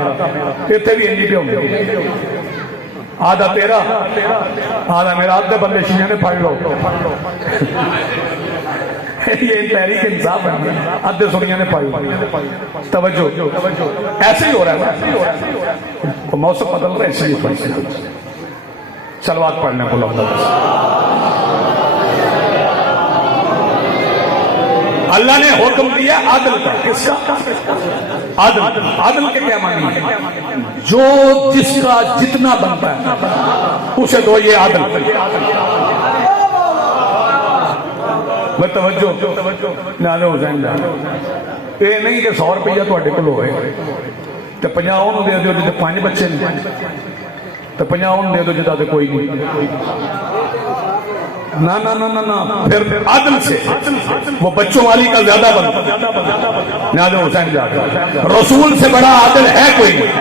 کہتے بھی انجی پہ ہوں، آدھا تیرا آدھا میرا، آدھے بندے شیعہ نے پھاڑ لو، یہ تحریک انصاف ہے، آدھے سنیاں نے پھاڑ لو۔ توجہ، ایسے ہی ہو رہا ہے، موسم بدل رہا ہے، اس لیے صلوات پڑھنے کو لوگ۔ اللہ نے حکم دیا عدل کا، کس کا؟ عدل۔ عدل کے کیا معنی ہے؟ جو جس کا جتنا بنتا ہے اسے دو، یہ عدل۔ توجہ، نازل حسین یہ نہیں کہ 100 روپیہ تھوڑے کو ہوئے تو 50 انہوں دے دو، جب 5 بچے تو 50 انہوں دے دو جدا تو کوئی نہیں، نا نا نا نا، پھر عدل سے وہ بچوں والی کا زیادہ بنتا۔ نازل حسین جاتا، رسول سے بڑا عادل ہے کوئی نہیں،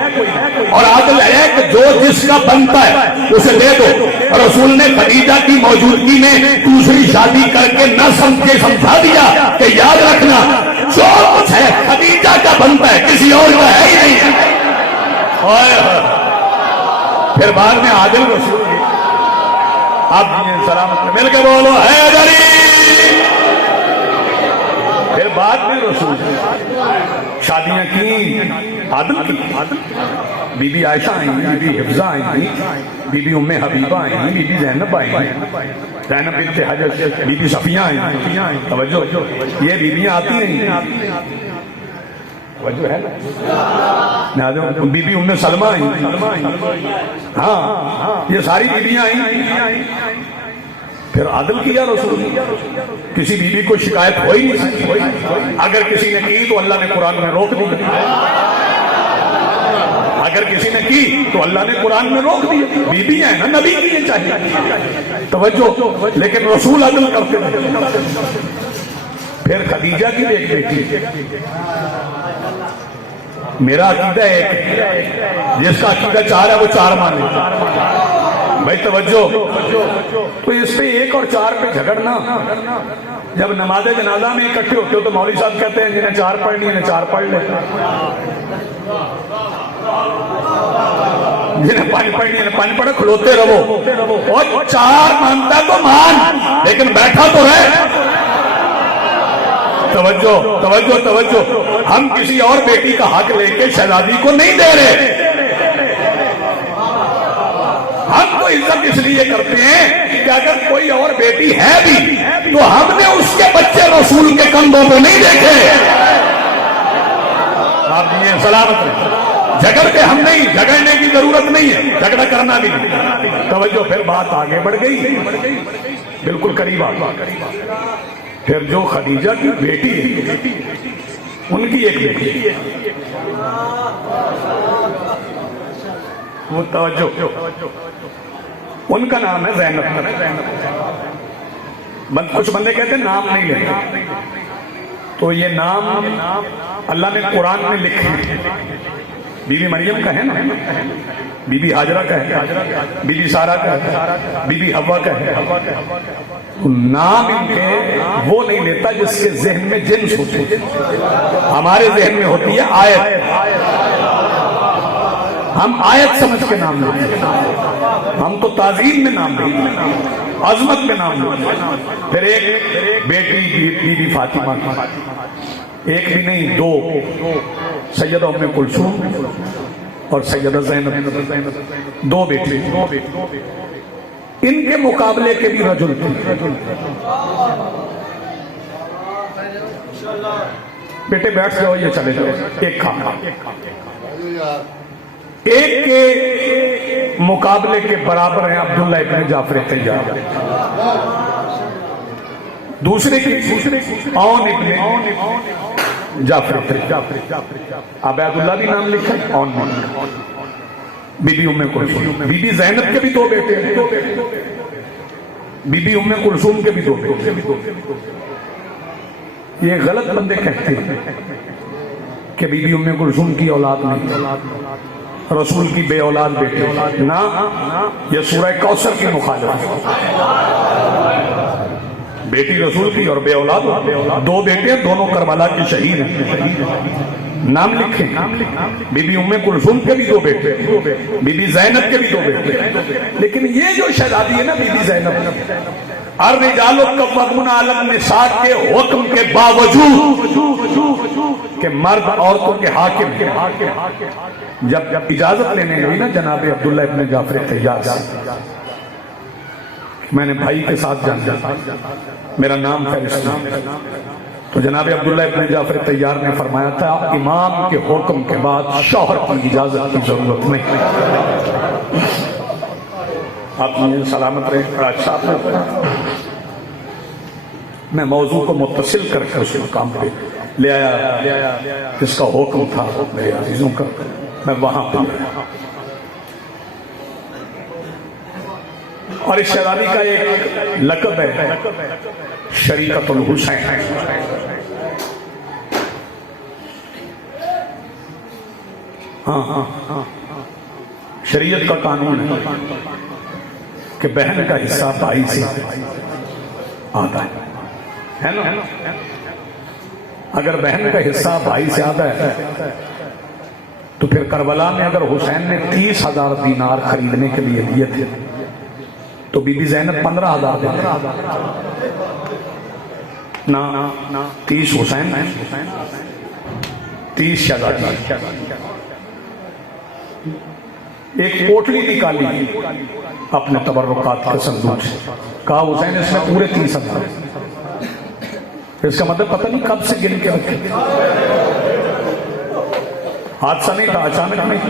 اور عادل ہے کہ جو جس کا بنتا ہے اسے دے دو۔ رسول نے خدیجہ کی موجودگی میں دوسری شادی کر کے نہ سمجھا دیا کہ یاد رکھنا جو کچھ ہے خدیجہ کا بنتا ہے، کسی اور کا ہے ہی نہیں۔ پھر بعد میں عادل رسول، آپ سلامت مل کے بولو ہے غریب۔ پھر بعد میں رسول شادیاں کی، عادل کی، بی بی عائشہ آئیں، بی بی حفظہ آئیں، بی بی ام حبیبہ آئیں، بی بی زینب آئیں، زینب بنت حجر، بی بی صفیہ آئیں۔ توجہ، یہ بیویاں آتی ہیں، توجہ ہے نا، بی بی ام سلمہ آئیں، ہاں یہ ساری بیویاں آئیں۔ پھر عدل کیا رسول، کسی بیوی کو شکایت ہوئی نہیں سکتی، اگر کسی نے کی تو اللہ نے قرآن میں روک دی، اگر کسی نے کی تو اللہ نے قرآن میں روک دی، بیوی ہیں نا، نبی کی یہ چاہیے۔ توجہ، لیکن رسول عدل کرتے تھے۔ پھر خدیجہ کی ایک بیٹی، میرا عقیدہ ہے جس کا عقیدہ 4 ہے وہ 4 مانے بھائی۔ توجہ، تو اس پہ 1 اور 4 پہ جھگڑنا، جب نماز جنازہ میں اکٹھے ہوتے ہو تو مولوی صاحب کہتے ہیں جنہیں 4 پڑھنی انہیں 4 پڑھ لے، جنہیں 5 پڑھنی انہیں 5 پڑھے، کھلوتے رہو، اور 4 مانتا تو مان، لیکن بیٹھا تو رہے۔ توجہ، توجہ، توجہ، ہم کسی اور بیٹی کا حق لے کے شہزادی کو نہیں دے رہے، ہم تو عزت اس لیے کرتے ہیں کہ اگر کوئی اور بیٹی ہے بھی تو ہم نے اس کے بچے رسول کے کندھوں پہ نہیں دیکھے. آپ یہ سلامت رہیں. جھگڑتے ہم نہیں, جھگڑنے کی ضرورت نہیں ہے, جھگڑا کرنا بھی نہیں. توجہ, پھر بات آگے بڑھ گئی, بالکل قریب آ گئی. پھر جو خدیجہ کی بیٹی ہے ان کی ایک بیٹی ہے, وہ توجہ, ان کا نام ہے زینب. کچھ بندے کہتے ہیں نام نہیں لیتے, تو یہ نام اللہ نے قرآن میں لکھے. بی بی مریم کا ہے نا, بی بی ہاجرہ کا ہے, بی بی سارہ کا ہے, بی بی حوا کا ہے. نام ان کے وہ نہیں لیتا جس کے ذہن میں جنس ہوتی ہے. ہمارے ذہن میں ہوتی ہے آیت, ہم آیت سمجھ کے نام لیتے ہیں. ہم تو تعظیم میں نام لیتے ہیں, عظمت میں نام لیتے ہیں. پھر ایک بیٹی بی بی فاطمہ, ایک بھی نہیں دو, سیدہ ام کلثوم اور سیدہ زینب, دو بیٹے. ان کے مقابلے کے بھی رجل تھے. بیٹے بیٹھ جاؤ, یہ چلے جاؤ, ایک کام. ایک کے مقابلے کے برابر ہیں عبداللہ ابن جعفر طیار. دوسرے کی اون ابن جعفر. عبید اللہ بھی نام لکھا, اون بی بی ام کلثوم. بی بی زینب کے بھی دو بیٹے ہیں, بی بی ام کلثوم کے بھی دو بیٹے. یہ غلط بندے کہتے ہیں کہ بی بی ام کلثوم کی اولاد نہیں, رسول کی بے اولاد بیٹے. نہ, یہ سورہ کوثر کی مخالفت. بیٹی رسول کی اور بے اولاد, دو بیٹے, دونوں کربلا کی شہید ہیں. نام لکھیں, بی بی ام کلثوم کے بھی دو بیٹے, بی بی زینب کے بھی دو بیٹے. لیکن یہ جو شہزادی ہے نا بی بی زینب, الرجال قوامون علی النساء کے حکم کے باوجود کہ مرد عورتوں کے حاکم ہیں, جب اجازت لینے گئی نا جناب عبداللہ ابن جعفر طیار سے, میں نے بھائی کے ساتھ جانا, میرا نام فیصل, تو جناب عبداللہ ابن جعفر طیار نے فرمایا تھا امام کے حکم کے بعد شوہر کی اجازت کی ضرورت نہیں. آپ مجھے سلامت رہے. میں موضوع کو متصل کر کے اس مقام پہ لے آیا جس کا حکم تھا میرے عزیزوں کا, میں وہاں پہ. اور اس شہزادی کا ایک لقب ہے شریکت الحسین. ہاں, شریعت کا قانون ہے کہ بہن کا حصہ بھائی سے آتا ہے نا. اگر بہن کا حصہ بھائی سے آتا ہے تو پھر کربلا میں اگر حسین نے 30,000 دینار خریدنے کے لیے دیے تھے تو بی بی زینب 15,000 دیتے. نہ 30 حسین, 30 شہزادی. ایک پوٹلی نکالی اپنے تبرکات کے صندوق سے, کہا حسین اس میں پورے 30,000. اس کا مطلب پتہ نہیں کب سے گن کے رکھے, حادثہ نہیں تھا, اچانک نہیں.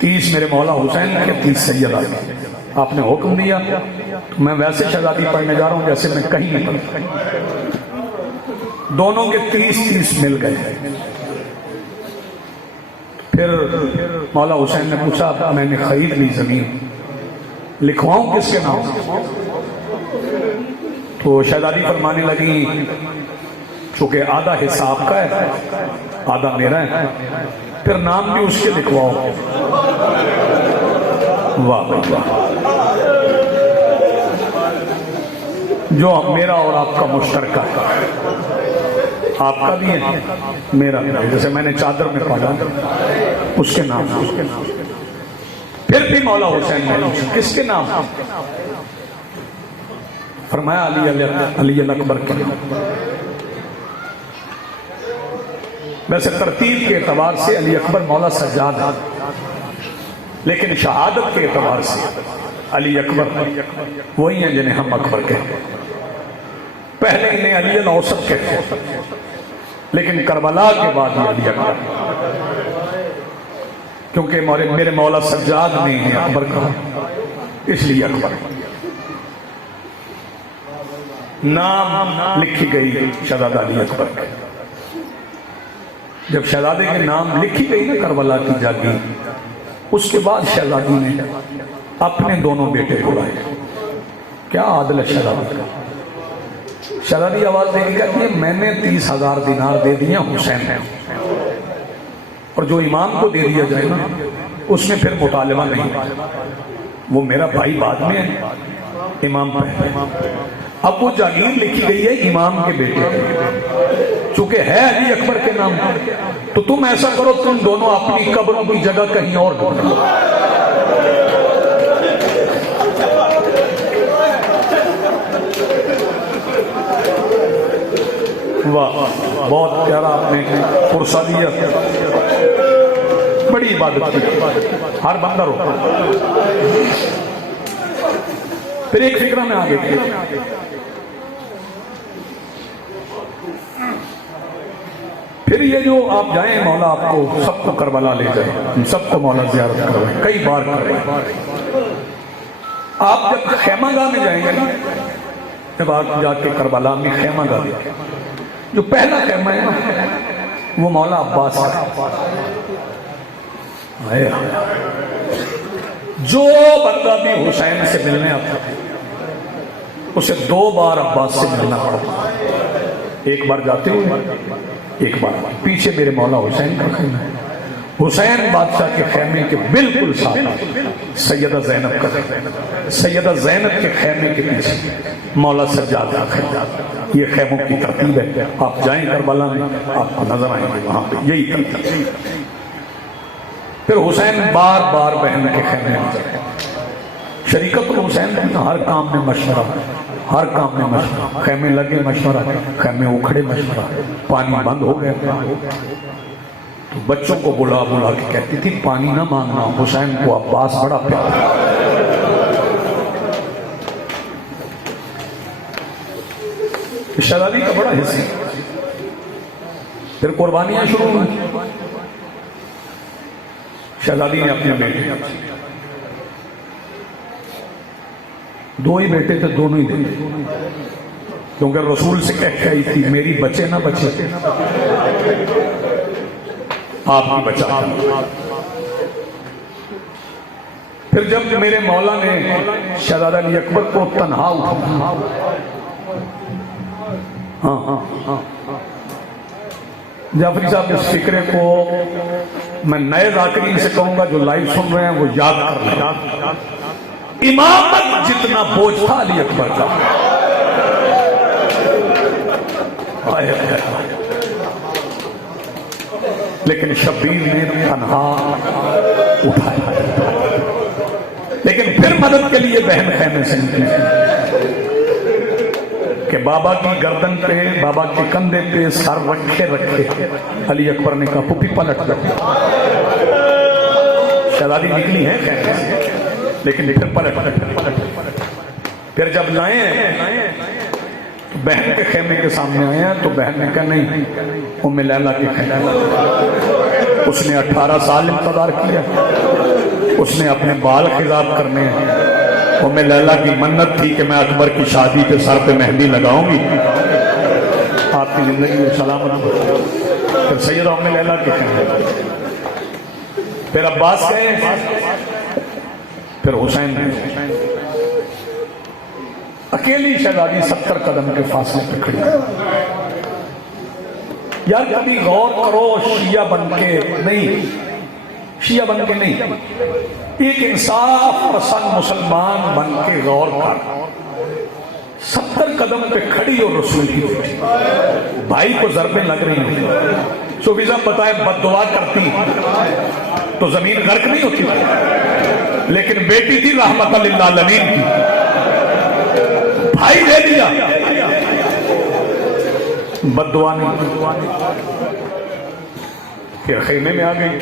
30 میرے مولا حسین کے, 30 سیدہ. آپ نے حکم دیا تو میں ویسے شہزادی پڑھنے جا رہا ہوں جیسے میں کہیں نہیں پڑھتا. دونوں کے 30 مل گئے. پھر مولا حسین نے پوچھا میں نے خرید لی زمین, لکھواؤں کس کے نام؟ تو شہزادی فرمانے لگی چونکہ آدھا حصہ آپ کا ہے آدھا میرا ہے, پھر نام بھی اس کے لکھواؤ. واہ واہ, جو میرا اور آپ کا مشترکہ ہے, آپ کا بھی ہے میرا بھی ہے. جیسے میں نے چادر میں پڑھا اس کے نام. پھر بھی مولا حسین نے کس کے نام؟ فرمایا علی اکبر کے نام. ویسے ترتیب کے اعتبار سے علی اکبر مولا سجاد ہے, لیکن شہادت کے اعتبار سے علی اکبر وہی ہیں جنہیں ہم اکبر کہتے ہیں. پہلے انہیں علی الاوسط کہتے ہیں، لیکن کربلا کے بعد یہ علی اکبر، کیونکہ میرے مولا سجاد نے انہیں اکبر کہا، اس لیے اکبر. نام لکھی گئی شہزادہ علی اکبر کے. جب شہزادے کے نام لکھی گئی نا کربلا کی جاگیر، اس کے بعد شہزادی نے اپنے دونوں بیٹے بلائے. کیا عادل ہے شہزادی کا. شہزادی آواز دے کے کہتی ہے میں نے 30,000 دینار دے دیا حسین نے، اور جو امام کو دے دیا جائے نا اس میں پھر مطالبہ نہیں، وہ میرا بھائی بعد میں ہے، امام پہلے. اب وہ جاگیر لکھی گئی ہے امام کے بیٹے، چونکہ ہے علی اکبر کے نام، تو تم ایسا کرو تم دونوں اپنی قبروں کی جگہ کہیں اور ڈھونڈو. واہ، بہت پیارا آپ نے پرسہ دیا، بڑی عبادت کی، ہر بندہ روکا. پھر ایک فکرہ میں آگے تھے، پھر یہ جو آپ جائیں مولا آپ کو سب کو کربلا لے جائے، ہم سب کو مولا زیارت کروائے، کئی بار کروائے. آپ جب خیمہ گاہ میں جائیں گے، جب آپ جا کے کربلا میں خیمہ گاہ دیکھیں، جو پہلا خیمہ ہے نا وہ مولا عباس کا. جو بندہ بھی حسین سے ملنے آتا اسے 2 بار عباس سے ملنا پڑتا. ایک بار جاتے ہوئے، ایک بار پیچھے میرے مولا حسین کا خیمہ ہے. حسین بادشاہ کے خیمے کے بالکل ساتھ سیدہ زینب کا خیمہ، سیدہ زینب کے خیمے کے پیچھے مولا سجاد کا خیمہ. یہ خیموں کی ترتیب ہے. آپ جائیں کربلا میں آپ کو نظر آئیں گے وہاں پہ یہی ترتیب. پھر حسین بار بار بہن کے خیمے میں جائے. شریکت حسین نے ہر کام میں مشورہ، ہر کام میں مشورہ. خیمے لگے مشورہ، خیمے اکھڑے مشورہ، پانی بند ہو گیا تو بچوں کو بلا بلا کے کہتی تھی پانی نہ مانگنا. حسین کو عباس بڑا پیارا. شہزادی کا بڑا حصہ. پھر قربانیاں شروع ہوئی. شہزادی نے اپنے بیٹے، 2 ہی بیٹے تھے، دونوں ہی دے، کیونکہ رسول سے کہہ کے آئی تھی میری بچے نہ بچے آپ کی بچا. پھر جب میرے مولا نے شہزادہ علی اکبر کو تنہا اٹھا، جعفری صاحب اس فکرے کو میں نئے ذاکرین سے کہوں گا جو لائیو سن رہے ہیں وہ یاد کر لیں. امامت جتنا بوجھ تھا علی اکبر کا، لیکن شبیر نے تنہا اٹھایا. لیکن پھر مدد کے لیے بہن خیمے سے نکلی کہ بابا کی گردن پہ، بابا کے کندھے پہ سر رکھے رکھے علی اکبر نے کہا پھوپھی پلٹ دو. شہزادی نکلی ہے خیمے سے لیکن پھر پلٹ. پھر جب لائے بہن کے خیمے کے سامنے آئے ہیں تو بہن نے کہا نہیں، ام لیلہ کے خیمے. اس نے 18 سال انتظار کیا، اس نے اپنے بال خضاب کرنے ہیں. ام لیلہ کی منت تھی کہ میں اکبر کی شادی پہ سر پہ مہندی لگاؤں گی، آپ کی زندگی میں سلامت ہو. پھر سیدہ ام لیلہ کے خیمے، پھر عباس گئے، پھر حسین نے. اکیلی شہزادی 70 قدم کے فاصلے پہ کھڑی. یار کبھی غور کرو، شیعہ بن کے نہیں، شیعہ بن کے نہیں، ایک انصاف پسند مسلمان بن کے غور کر. 70 قدم پہ کھڑی اور رسول کی بیٹی، بھائی کو ضربیں لگ رہی ہیں. صوفی صاحب بتائیں بد دعا کرتی تو زمین غرق نہیں ہوتی، لیکن بیٹی تھی رحمت للعالمین کی، بھائی دے دیا، بد دعا نہیں. پھر خیمے میں آ گئی.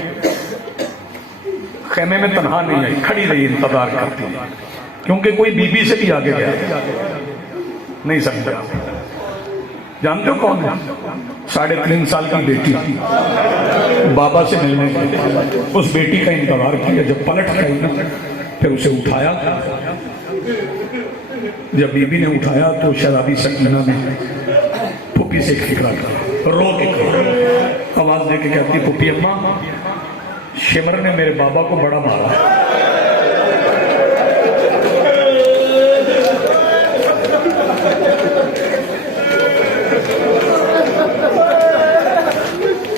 خیمے میں تنہا نہیں آئی، کھڑی رہی انتظار کرتی، کیونکہ کوئی بی بی سے بھی آگے گیا نہیں سمجھا۔ جانتے ہو کون ہے؟ 3.5 سال کی بیٹی بابا سے ملنے گئی، اس بیٹی کا انتظار کیا، جب پلٹ گئی نا پھر اسے اٹھایا، جب بی بی نے اٹھایا تو شرابی سکینہ نے پھوپھی سے ایک فکرہ کیا، رو کے کہا، آواز دے کے کہتی پھوپھی اماں شمر نے میرے بابا کو بڑا مارا۔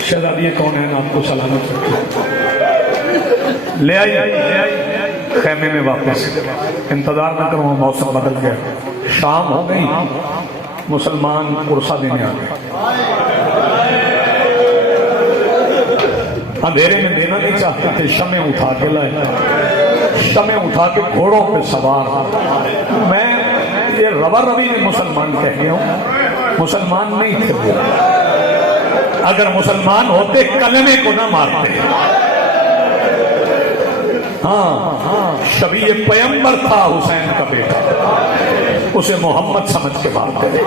شہزادی کون ہے آپ کو سلامت لے آئی خیمے میں واپس، انتظار نہ کرو، موسم بدل گیا، شام ہو گئی، مسلمان قرصہ دینے آ گئے، اندھیرے میں دینا نہیں چاہتے تھے، شمع اٹھا کے لائے، شمع اٹھا کے گھوڑوں پہ سوار۔ میں یہ روا روی میں مسلمان کہہ گیا ہوں، مسلمان نہیں تھے، اگر مسلمان ہوتے کلمے کو نہ مارتے۔ ہاں شبیہ پیغمبر تھا حسین کا بیٹا، اسے محمد سمجھ کے مارتے رہے۔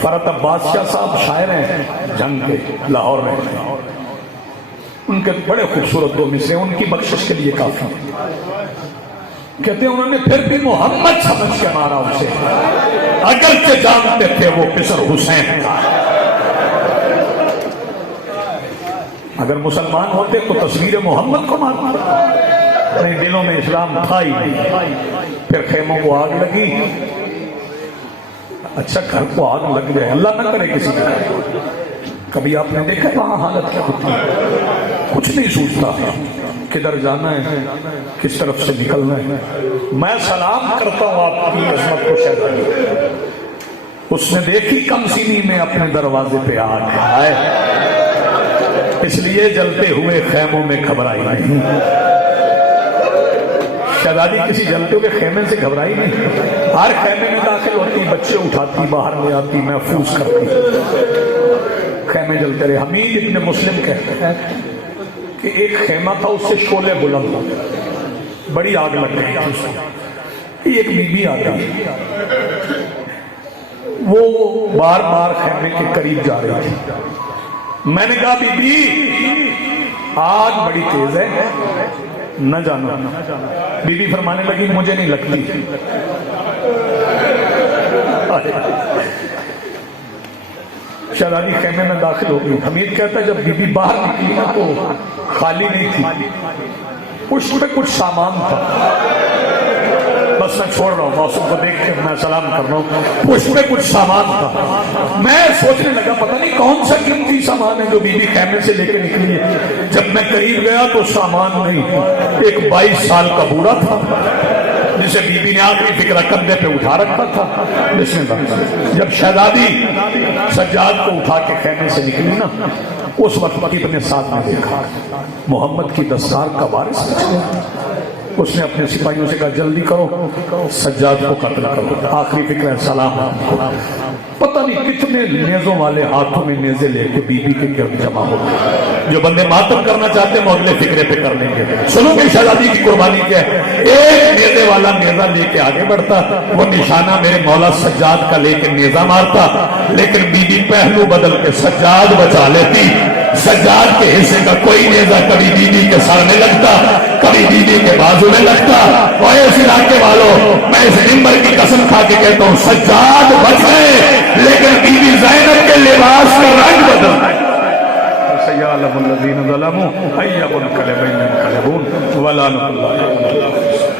فرات بادشاہ صاحب شاعر ہیں جنگ کے، لاہور میں، ان کے بڑے خوبصورت 2 مصرے ان کی بخشش کے لیے کافی ہیں۔ کہتے ہیں انہوں نے پھر بھی محمد سمجھ کے مارا اسے، اگرچہ جانتے تھے وہ پسر حسین کا۔ اگر مسلمان ہوتے تو تصویر محمد کو مارتا، نہیں، دلوں میں اسلام تھا ہی نہیں۔ پھر خیموں کو آگ لگی، اچھا گھر کو آگ لگ جائے، اللہ نہ کرے کسی کا، کبھی آپ نے دیکھا وہاں حالت کیا ہوتی ہے؟ کچھ نہیں سوچتا کدھر جانا ہے، کس طرف سے نکلنا ہے۔ میں سلام کرتا ہوں آپ کی عظمت کو شہزادی، اس نے دیکھی کم سینی میں اپنے دروازے پہ آگ آئے، اس لیے جلتے ہوئے خیموں میں گھبرائی نہیں۔ شہزادی کسی جلتے ہوئے خیمے سے گھبرائی نہیں، ہر خیمے میں داخل ہوتی، بچے اٹھاتی، باہر لے آتی، محفوظ کرتی، خیمے جلتے رہے۔ حمید ابن مسلم کہتے ہیں کہ ایک خیمہ تھا، اس سے شعلے بلند ہوتے، بڑی آگ لگ گئی تھی اس کو۔ ایک بی بی آ گئی، وہ بار بار خیمے کے قریب جا رہی تھی۔ میں نے کہا بی بی آگ بڑی تیز ہے، نہ جانا۔ بی بی فرمانے لگی مجھے نہیں لگتی۔ شہزادی خیمے میں داخل ہو گئی۔ حمید کہتا ہے جب بی بی باہر نکلی نا تو خالی نہیں تھی، اس پہ کچھ سامان تھا، بس میں چھوڑ رہا ہوں، موسم کو دیکھ کے میں سلام کر رہا ہوں، اس پہ کچھ سامان تھا۔ میں سوچنے لگا پتہ نہیں کون سا قیمتی سامان ہے جو بی بی خیمے سے لے کے نکلی ہے۔ جب میں قریب گیا تو سامان نہیں، ایک 22 سال کا بوڑھا تھا جسے بی بی نے آخری فکرہ کندھے پہ اٹھا رکھا تھا۔ جب شہزادی سجاد کو اٹھا کے خیمے سے نکلی نا، اس وقت اپنے ساتھ میں دیکھا محمد کی دستار کا وارث بچ گیا۔ اس نے اپنے سپاہیوں سے کہا جلدی کرو، سجاد کو قتل کرو، آخری فکر ہے سلام کو۔ پتہ نہیں کتنے نیزوں والے ہاتھوں میں نیزے لے کے بی بی کے گرد جمع ہو گئے۔ جو بندے ماتم کرنا چاہتے ہیں وہ اگلے فکرے پہ کر لیں گے۔ سنو کہ شہزادی کی قربانی کیا ہے، ایک نیزے والا نیزہ لے کے آگے بڑھتا، وہ نشانہ میرے مولا سجاد کا لے کے نیزہ مارتا، لیکن بی بی پہلو بدل کے سجاد بچا لیتی۔ سجاد کے حصے کا کوئی نیزہ کبھی بی بی کے سر میں لگتا، کبھی بی بی کے بازو میں لگتا۔ اور اس علاقے والوں، میں اس منبر کی قسم کھا کے کہتا ہوں سجاد بچ گئے، لیکن بی بی زینب کے لباس کا رنگ بدل گیا۔ سیعلم الذین ظلموا ای منقلب ینقلبون ولعنۃ اللہ علی الظالمین۔